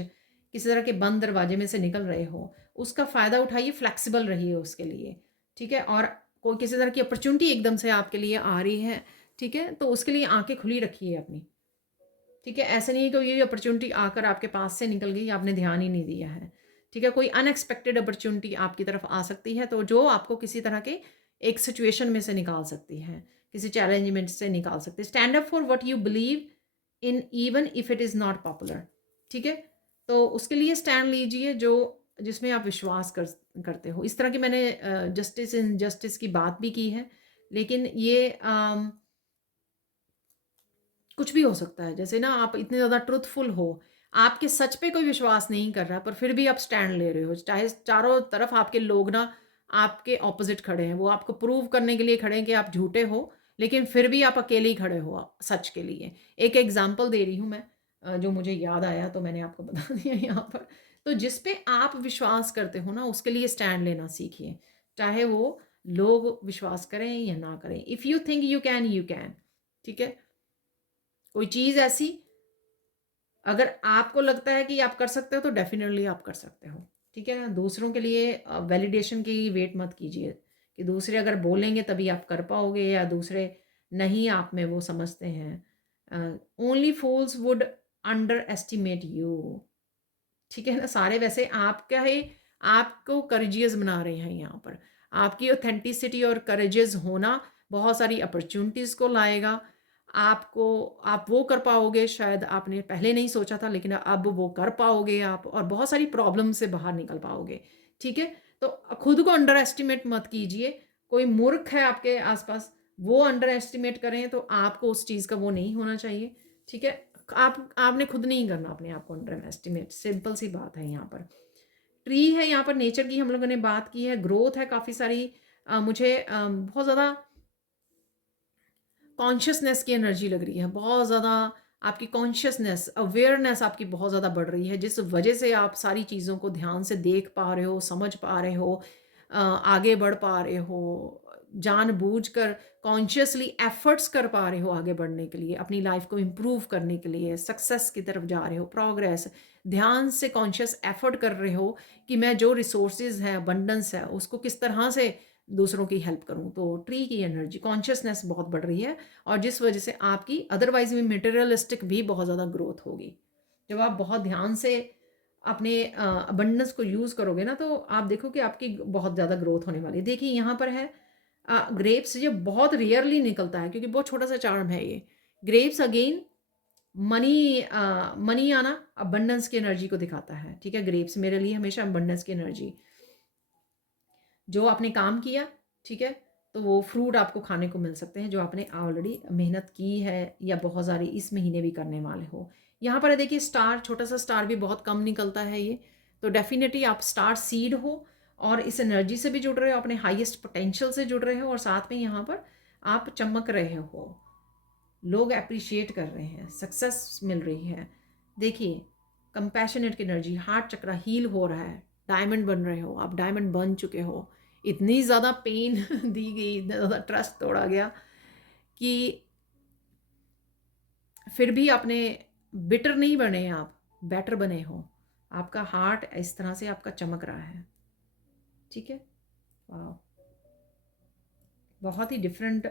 किसी तरह के बंद दरवाजे में से निकल रहे हो, उसका फ़ायदा उठाइए, फ्लेक्सिबल रहिए उसके लिए। ठीक है, और कोई किसी तरह की अपॉर्चुनिटी एकदम से आपके लिए आ रही है, ठीक है, तो उसके लिए आंखें खुली रखिए अपनी। ठीक है, ऐसे नहीं कि ये अपॉर्चुनिटी आकर आपके पास से निकल गई, आपने ध्यान ही नहीं दिया है। ठीक है, कोई अनएक्सपेक्टेड अपॉर्चुनिटी आपकी तरफ आ सकती है, तो जो आपको किसी तरह के एक सिचुएशन में से निकाल सकती है, किसी चैलेंजमेंट से निकाल सकती है। Stand up for what you believe in even if it is not popular. ठीक है, तो उसके लिए स्टैंड लीजिए जो जिसमें आप विश्वास करते हो। इस तरह की मैंने जस्टिस इन जस्टिस की बात भी की है, लेकिन ये कुछ भी हो सकता है। जैसे ना आप इतने ज़्यादा ट्रुथफुल हो, आपके सच पे कोई विश्वास नहीं कर रहा, पर फिर भी आप स्टैंड ले रहे हो, चाहे चारों तरफ आपके लोग ना आपके ऑपोजिट खड़े हैं, वो आपको प्रूव करने के लिए खड़े हैं कि आप झूठे हो, लेकिन फिर भी आप अकेले ही खड़े हो सच के लिए। एक एग्जाम्पल दे रही हूँ मैं, जो मुझे याद आया तो मैंने आपको बता दिया यहाँ पर। तो जिस पे आप विश्वास करते हो ना, उसके लिए स्टैंड लेना सीखिए, चाहे वो लोग विश्वास करें या ना करें। If you think you can, you can. ठीक है, कोई चीज़ ऐसी अगर आपको लगता है कि आप कर सकते हो, तो डेफिनेटली आप कर सकते हो। ठीक है ना, दूसरों के लिए वैलिडेशन की वेट मत कीजिए कि दूसरे अगर बोलेंगे तभी आप कर पाओगे, या दूसरे नहीं आप में वो समझते हैं। Only fools would under estimate you. ठीक है ना, सारे वैसे आपका ही आपको करेजियस बना रहे हैं यहाँ पर। आपकी ऑथेंटिसिटी और करेजियस होना बहुत सारी अपॉर्चुनिटीज़ को लाएगा आपको। आप वो कर पाओगे शायद आपने पहले नहीं सोचा था, लेकिन अब वो कर पाओगे आप, और बहुत सारी प्रॉब्लम से बाहर निकल पाओगे। ठीक है, तो खुद को अंडर एस्टिमेट मत कीजिए। कोई मूर्ख है आपके आसपास, वो अंडर एस्टिमेट करें तो आपको उस चीज़ का वो नहीं होना चाहिए, ठीक है? आपने खुद नहीं करना अपने आप को अंडर एस्टिमेट, सिंपल सी बात है यहाँ पर। ट्री है यहाँ पर, नेचर की हम लोगों ने बात की है, ग्रोथ है काफ़ी सारी। मुझे बहुत ज़्यादा कॉन्शियसनेस की एनर्जी लग रही है, बहुत ज़्यादा आपकी कॉन्शियसनेस, अवेयरनेस आपकी बहुत ज़्यादा बढ़ रही है, जिस वजह से आप सारी चीज़ों को ध्यान से देख पा रहे हो, समझ पा रहे हो, आगे बढ़ पा रहे हो, जानबूझकर कॉन्शियसली एफर्ट्स कर पा रहे हो आगे बढ़ने के लिए, अपनी लाइफ को इम्प्रूव करने के लिए, सक्सेस की तरफ जा रहे हो, प्रोग्रेस, ध्यान से कॉन्शियस एफर्ट कर रहे हो कि मैं जो रिसोर्सेज हैं, अबंडेंस है, उसको किस तरह से दूसरों की हेल्प करूं। तो ट्री की एनर्जी, कॉन्शियसनेस बहुत बढ़ रही है, और जिस वजह से आपकी अदरवाइज भी मटेरियलिस्टिक भी बहुत ज़्यादा ग्रोथ होगी। जब आप बहुत ध्यान से अपने अबंडेंस को यूज़ करोगे ना, तो आप देखो कि आपकी बहुत ज़्यादा ग्रोथ होने वाली है। देखिए यहाँ पर है ग्रेप्स, ये बहुत रेयरली निकलता है क्योंकि बहुत छोटा सा चार्म है ये। ग्रेप्स अगेन मनी आना, अबंडेंस की एनर्जी को दिखाता है, ठीक है? ग्रेप्स मेरे लिए हमेशा अबंडेंस की एनर्जी, जो आपने काम किया, ठीक है, तो वो फ्रूट आपको खाने को मिल सकते हैं, जो आपने ऑलरेडी मेहनत की है या बहुत सारी इस महीने भी करने वाले हो। यहाँ पर देखिए स्टार, छोटा सा स्टार भी बहुत कम निकलता है ये, तो डेफिनेटली आप स्टार सीड हो और इस एनर्जी से भी जुड़ रहे हो, अपने हाईएस्ट पोटेंशियल से जुड़ रहे हो, और साथ में यहाँ पर आप चमक रहे हो, लोग अप्रिशिएट कर रहे हैं, सक्सेस मिल रही है। देखिए कंपैशनेट की एनर्जी, हार्ट चक्रा हील हो रहा है, डायमंड बन रहे हो, आप डायमंड बन चुके हो। इतनी ज़्यादा पेन दी गई, इतना ज़्यादा ट्रस्ट तोड़ा गया कि फिर भी आपने बिटर नहीं बने, आप बेटर बने हो। आपका हार्ट इस तरह से आपका चमक रहा है, ठीक है? वाह, बहुत ही डिफरेंट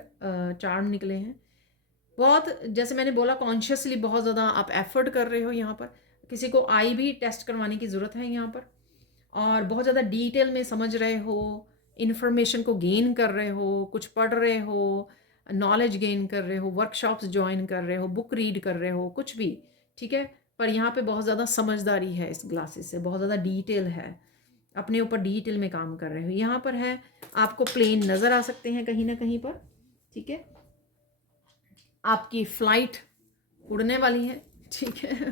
चार्म निकले हैं। बहुत, जैसे मैंने बोला, कॉन्शियसली बहुत ज़्यादा आप एफर्ट कर रहे हो यहाँ पर। किसी को आई भी टेस्ट करवाने की ज़रूरत है यहाँ पर, और बहुत ज़्यादा डिटेल में समझ रहे हो, इन्फॉर्मेशन को गेन कर रहे हो, कुछ पढ़ रहे हो, नॉलेज गेन कर रहे हो, वर्कशॉप्स ज्वाइन कर रहे हो, बुक रीड कर रहे हो, कुछ भी, ठीक है? पर यहाँ पे बहुत ज़्यादा समझदारी है, इस ग्लासेस से बहुत ज़्यादा डिटेल है, अपने ऊपर डिटेल में काम कर रहे हो। यहाँ पर है, आपको प्लेन नज़र आ सकते हैं कहीं ना कहीं पर, ठीक है? आपकी फ्लाइट उड़ने वाली है, ठीक है?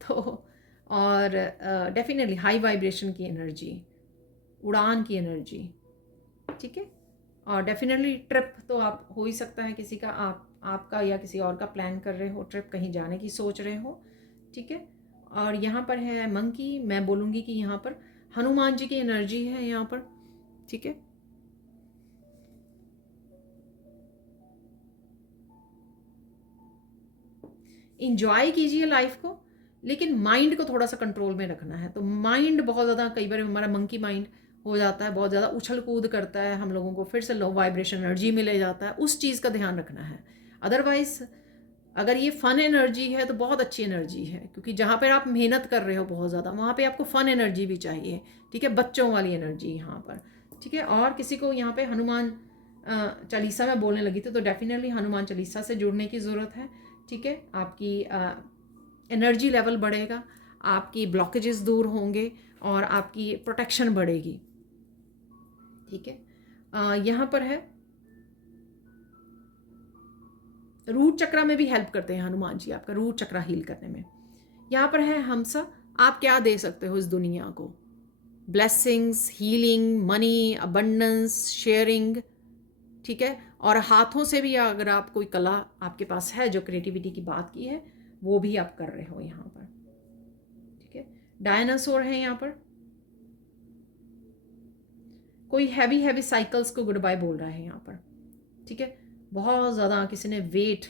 तो और डेफिनेटली हाई वाइब्रेशन की एनर्जी, उड़ान की एनर्जी, ठीक है? और डेफिनेटली ट्रिप तो आप हो ही सकता है किसी का, आपका या किसी और का प्लान कर रहे हो, ट्रिप कहीं जाने की सोच रहे हो, ठीक है? और यहाँ पर है मंकी, मैं बोलूँगी कि यहाँ पर हनुमान जी की एनर्जी है यहाँ पर, ठीक है? इंजॉय कीजिए लाइफ को, लेकिन माइंड को थोड़ा सा कंट्रोल में रखना है। तो माइंड बहुत ज़्यादा, कई बार हमारा मंकी माइंड हो जाता है, बहुत ज़्यादा उछल कूद करता है, हम लोगों को फिर से लो वाइब्रेशन एनर्जी में ले जाता है, उस चीज़ का ध्यान रखना है। अदरवाइज अगर ये फ़न एनर्जी है तो बहुत अच्छी एनर्जी है, क्योंकि जहाँ पर आप मेहनत कर रहे हो बहुत ज़्यादा, वहाँ पे आपको फ़न एनर्जी भी चाहिए, ठीक है? बच्चों वाली एनर्जी यहाँ पर, ठीक है? और किसी को यहाँ पे हनुमान चालीसा में बोलने लगी थी, तो डेफिनेटली हनुमान चालीसा से जुड़ने की ज़रूरत है, ठीक है? आपकी एनर्जी लेवल बढ़ेगा, आपकी ब्लॉकेजेस दूर होंगे, और आपकी प्रोटेक्शन बढ़ेगी, ठीक है? यहाँ पर है, रूट चक्रा में भी हेल्प करते हैं हनुमान जी, आपका रूट चक्रा हील करने में। यहाँ पर है हमसा, आप क्या दे सकते हो इस दुनिया को? Blessings, healing, money, abundance, sharing, ठीक है? और हाथों से भी अगर आप कोई कला आपके पास है, जो क्रिएटिविटी की बात की है, वो भी आप कर रहे हो यहाँ पर, ठीक है? डायनासोर है यहाँ पर, कोई हैवी हैवी साइकिल्स को गुड बाय बोल रहा है यहाँ पर, ठीक है? बहुत ज़्यादा किसी ने वेट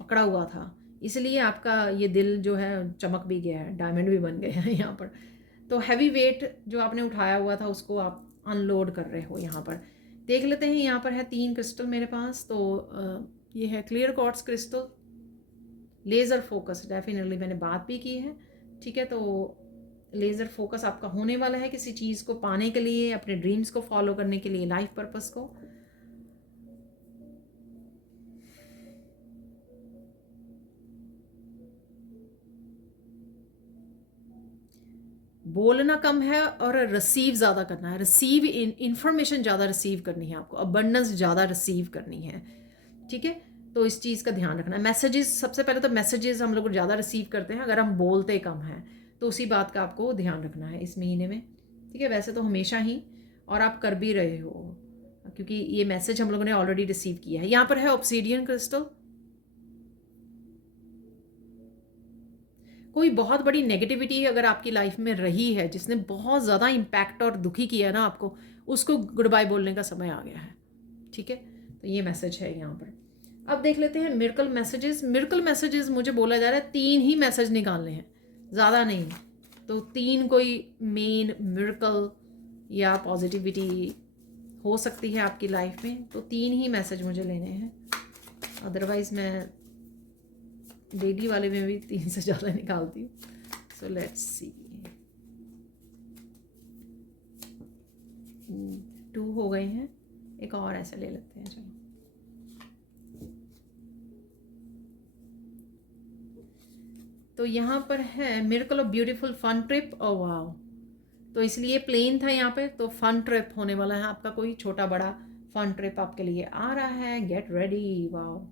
पकड़ा हुआ था, इसलिए आपका ये दिल जो है चमक भी गया है, डायमंड भी बन गए हैं यहाँ पर। तो हैवी वेट जो आपने उठाया हुआ था, उसको आप अनलोड कर रहे हो यहाँ पर। देख लेते हैं, यहाँ पर है 3 क्रिस्टल मेरे पास। तो ये है clear quartz crystal, laser focus, definitely मैंने बात भी की है, ठीक है? तो लेज़र फोकस आपका होने वाला है किसी चीज़ को पाने के लिए, अपने ड्रीम्स को फॉलो करने के लिए, लाइफ पर्पस को। बोलना कम है और रिसीव ज़्यादा करना है। रिसीव इंफॉर्मेशन ज़्यादा रिसीव करनी है आपको, अबंडेंस ज़्यादा रिसीव करनी है, ठीक है। तो इस चीज़ का ध्यान रखना है। मैसेजेस, सबसे पहले तो मैसेजेस हम लोग ज़्यादा रिसीव करते हैं अगर हम बोलते कम हैं, तो उसी बात का आपको ध्यान रखना है इस महीने में, ठीक है। वैसे तो हमेशा ही, और आप कर भी रहे हो, क्योंकि ये मैसेज हम लोगों ने ऑलरेडी रिसीव किया है। यहाँ पर है ऑब्सीडियन क्रिस्टल। कोई बहुत बड़ी नेगेटिविटी अगर आपकी लाइफ में रही है जिसने बहुत ज़्यादा इम्पैक्ट और दुखी किया है ना आपको, उसको गुड बाय बोलने का समय आ गया है, ठीक है। तो ये मैसेज है यहाँ पर। अब देख लेते हैं मिरेकल मैसेजेस। मिरेकल मैसेजेस मुझे बोला जा रहा है 3 ही मैसेज निकालने हैं, ज़्यादा नहीं। तो 3 कोई मेन मिरेकल या पॉजिटिविटी हो सकती है आपकी लाइफ में, तो 3 ही मैसेज मुझे लेने हैं। अदरवाइज़ मैं डेली वाले में भी 3 से ज़्यादा निकालती हूँ। सो लेट्स सी, 2 हो गए हैं, एक और ऐसे ले लेते हैं। चलो, तो यहाँ पर है miracle of beautiful fun trip. Oh wow, तो इसलिए प्लेन था यहाँ पे, तो फन ट्रिप होने वाला है आपका, कोई छोटा बड़ा फन ट्रिप आपके लिए आ रहा है। Get ready. Wow,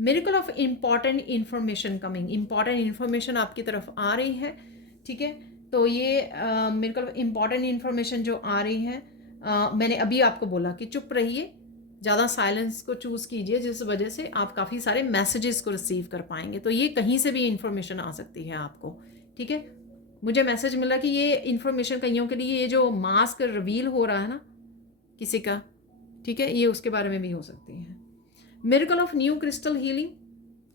miracle of important information coming. Important information आपकी तरफ आ रही है, ठीक है। तो ये मिरेकल ऑफ इम्पॉर्टेंट इन्फॉर्मेशन जो आ रही है, मैंने अभी आपको बोला कि चुप रहिए, ज़्यादा साइलेंस को चूज़ कीजिए, जिस वजह से आप काफ़ी सारे मैसेजेस को रिसीव कर पाएंगे। तो ये कहीं से भी इन्फॉर्मेशन आ सकती है आपको, ठीक है। मुझे मैसेज मिला कि ये इन्फॉर्मेशन कईयों के लिए, ये जो मास्क रिवील हो रहा है ना किसी का, ठीक है, ये उसके बारे में भी हो सकती है। Miracle of new crystal healing,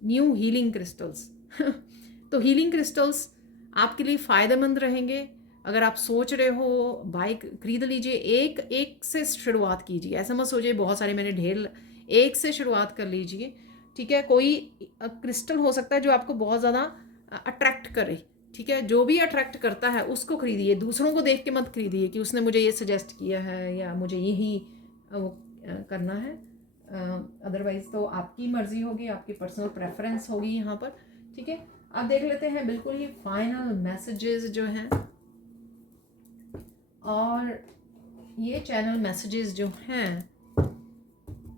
new healing crystals. तो हीलिंग क्रिस्टल्स आपके लिए फ़ायदेमंद रहेंगे। अगर आप सोच रहे हो बाइक खरीद लीजिए, एक एक से शुरुआत कीजिए। ऐसा मत सोचिए बहुत सारे मैंने ढेर, एक से शुरुआत कर लीजिए, ठीक है। कोई क्रिस्टल हो सकता है जो आपको बहुत ज़्यादा अट्रैक्ट करे, ठीक है। जो भी अट्रैक्ट करता है उसको खरीदिए, दूसरों को देख के मत खरीदिए कि उसने मुझे ये सजेस्ट किया है या मुझे यही करना है। अदरवाइज़ तो आपकी मर्ज़ी होगी, आपकी पर्सनल प्रेफरेंस होगी यहाँ पर, ठीक है। अब देख लेते हैं बिल्कुल ही फाइनल मैसेजेस जो हैं, और ये चैनल मैसेजेस जो हैं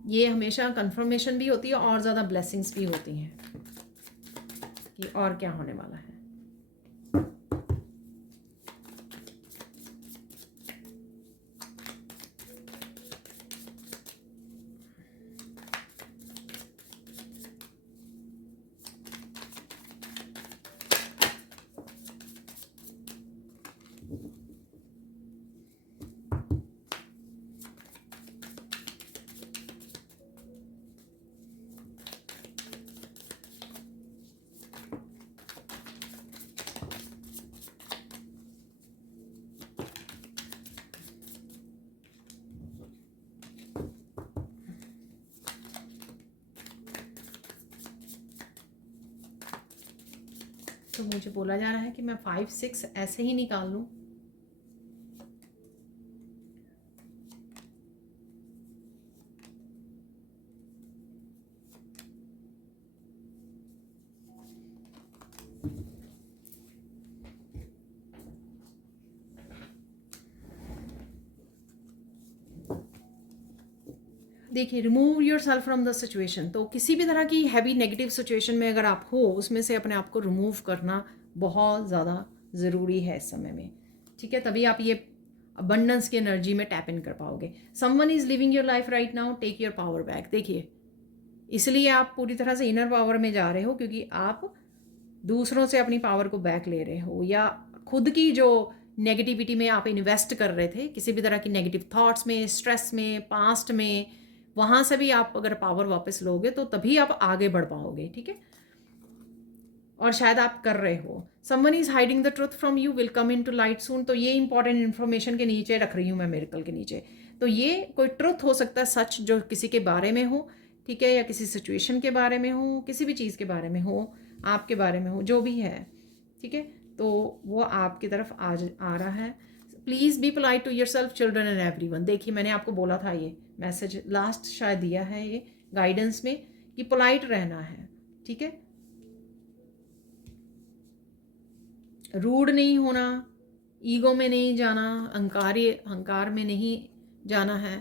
ये हमेशा कंफर्मेशन भी होती है और ज़्यादा ब्लेसिंग्स भी होती हैं कि और क्या होने वाला है। तो मुझे बोला जा रहा है कि मैं 5, 6 ऐसे ही निकाल लूँ। देखिए, remove your self from the situation. तो किसी भी तरह की हैवी नेगेटिव सिचुएशन में अगर आप हो, उसमें से अपने आप को रिमूव करना बहुत ज़्यादा ज़रूरी है इस समय में, ठीक है। तभी आप ये अबंडेंस की एनर्जी में टैप इन कर पाओगे। Someone is living your life right now, take your power back. देखिए, इसलिए आप पूरी तरह से इनर पावर में जा रहे हो, क्योंकि आप दूसरों से अपनी पावर को बैक ले रहे हो, या खुद की जो नेगेटिविटी में आप इन्वेस्ट कर रहे थे, किसी भी तरह की नेगेटिव थॉट्स में, स्ट्रेस में, पास्ट में, वहाँ से भी आप अगर पावर वापस लोगे तो तभी आप आगे बढ़ पाओगे, ठीक है। और शायद आप कर रहे हो। Someone is hiding the truth from you will come in to light soon. तो ये इंपॉर्टेंट इन्फॉर्मेशन के नीचे रख रही हूँ मैं, मिरेकल के नीचे। तो ये कोई ट्रुथ हो सकता है, सच जो किसी के बारे में हो, ठीक है, या किसी सिचुएशन के बारे में हो, किसी भी चीज़ के बारे में हो, आपके बारे में हो, जो भी है, ठीक है। तो वो आपकी तरफ आ रहा है। Please be polite to yourself, children and everyone. देखिए, मैंने आपको बोला था, ये मैसेज लास्ट शायद दिया है ये गाइडेंस में, कि पोलाइट रहना है, ठीक है। रूड नहीं होना, ईगो में नहीं जाना, अहंकार में नहीं जाना है,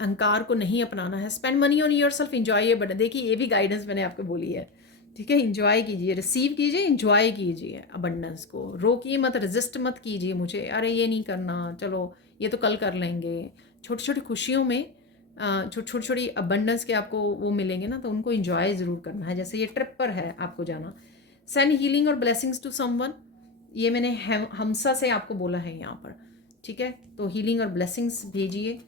अहंकार को नहीं अपनाना है। Spend money on your self, enjoy but देखिए ये भी गाइडेंस मैंने आपको बोली है, ठीक है। इंजॉय कीजिए, रिसीव कीजिए, इंजॉय कीजिए अबंडेंस को, रोकिए मत, रेजिस्ट मत कीजिए मुझे, अरे ये नहीं करना, चलो ये तो कल कर लेंगे। छोटी छोटी खुशियों में छोटी छोटी अबंडेंस के आपको वो मिलेंगे ना, तो उनको इंजॉय ज़रूर करना है। जैसे ये ट्रिप पर है आपको जाना, सेंड हीलिंग और ब्लेसिंग्स टू समवन, ये मैंने हमसा से आपको बोला है यहाँ पर, ठीक है। तो हीलिंग और ब्लेसिंग्स भेजिए,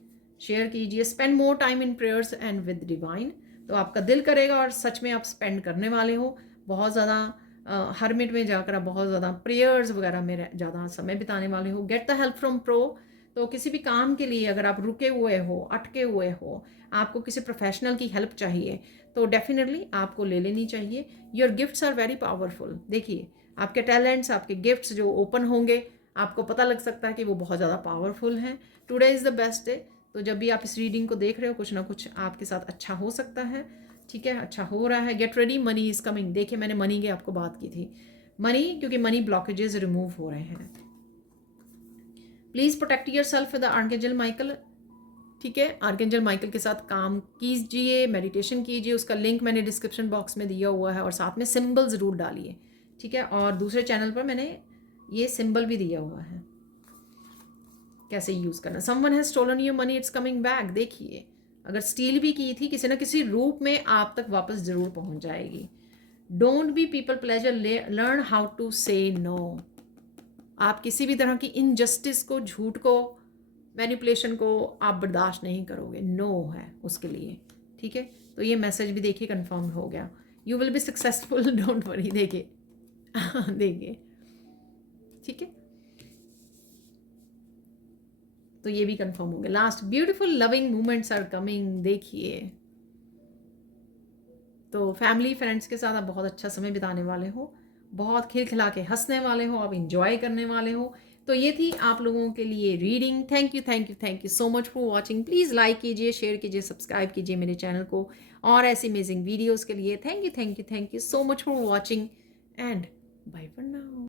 शेयर कीजिए। Spend more time in prayers and with divine, तो आपका दिल करेगा और सच में आप स्पेंड करने वाले हो बहुत ज़्यादा। हरमिट में जाकर आप बहुत ज़्यादा प्रेयर्स वगैरह में ज़्यादा समय बिताने वाले हो। Get the help from pro, तो किसी भी काम के लिए अगर आप रुके हुए हो, अटके हुए हो, आपको किसी प्रोफेशनल की हेल्प चाहिए, तो डेफिनेटली आपको ले लेनी चाहिए। Your gifts are very powerful, देखिए आपके टैलेंट्स, आपके गिफ्ट्स जो ओपन होंगे, आपको पता लग सकता है कि वो बहुत ज़्यादा पावरफुल हैं। Today is the best day, तो जब भी आप इस रीडिंग को देख रहे हो, कुछ ना कुछ आपके साथ अच्छा हो सकता है, ठीक है, अच्छा हो रहा है। Get ready, money is coming, देखिए मैंने मनी की आपको बात की थी, मनी, क्योंकि मनी ब्लॉकेजेस रिमूव हो रहे हैं। Please protect your self with the archangel Michael, ठीक है। आर्कएंजल माइकल के साथ काम कीजिए, मेडिटेशन कीजिए, उसका लिंक मैंने डिस्क्रिप्शन बॉक्स में दिया हुआ है, और साथ में सिंबल ज़रूर डालिए, ठीक है। और दूसरे चैनल पर मैंने ये सिंबल भी दिया हुआ है कैसे यूज़ करना। Someone has stolen your money, it's coming back, देखिए अगर स्टील भी की थी, किसी ना किसी रूप में आप तक वापस ज़रूर पहुंच जाएगी। Don't be people pleaser, learn how to say no. आप किसी भी तरह की इनजस्टिस को, झूठ को, मैनिपुलेशन को आप बर्दाश्त नहीं करोगे, नो है उसके लिए, ठीक है। तो ये मैसेज भी देखिए कंफर्म हो गया। You will be successful, don't worry, देखिए देखिए, ठीक है। तो ये भी कंफर्म हो गया। Last, beautiful loving moments are coming, देखिए तो फैमिली फ्रेंड्स के साथ आप बहुत अच्छा समय बिताने वाले हो, बहुत खिलखिला के हंसने वाले हो, आप इंजॉय करने वाले हो। तो ये थी आप लोगों के लिए reading. Thank you thank you thank you so much for watching. Please like कीजिए, शेयर कीजिए, सब्सक्राइब कीजिए मेरे चैनल को, और ऐसी अमेजिंग वीडियोज़ के लिए। Thank you so much for watching, and bye for now.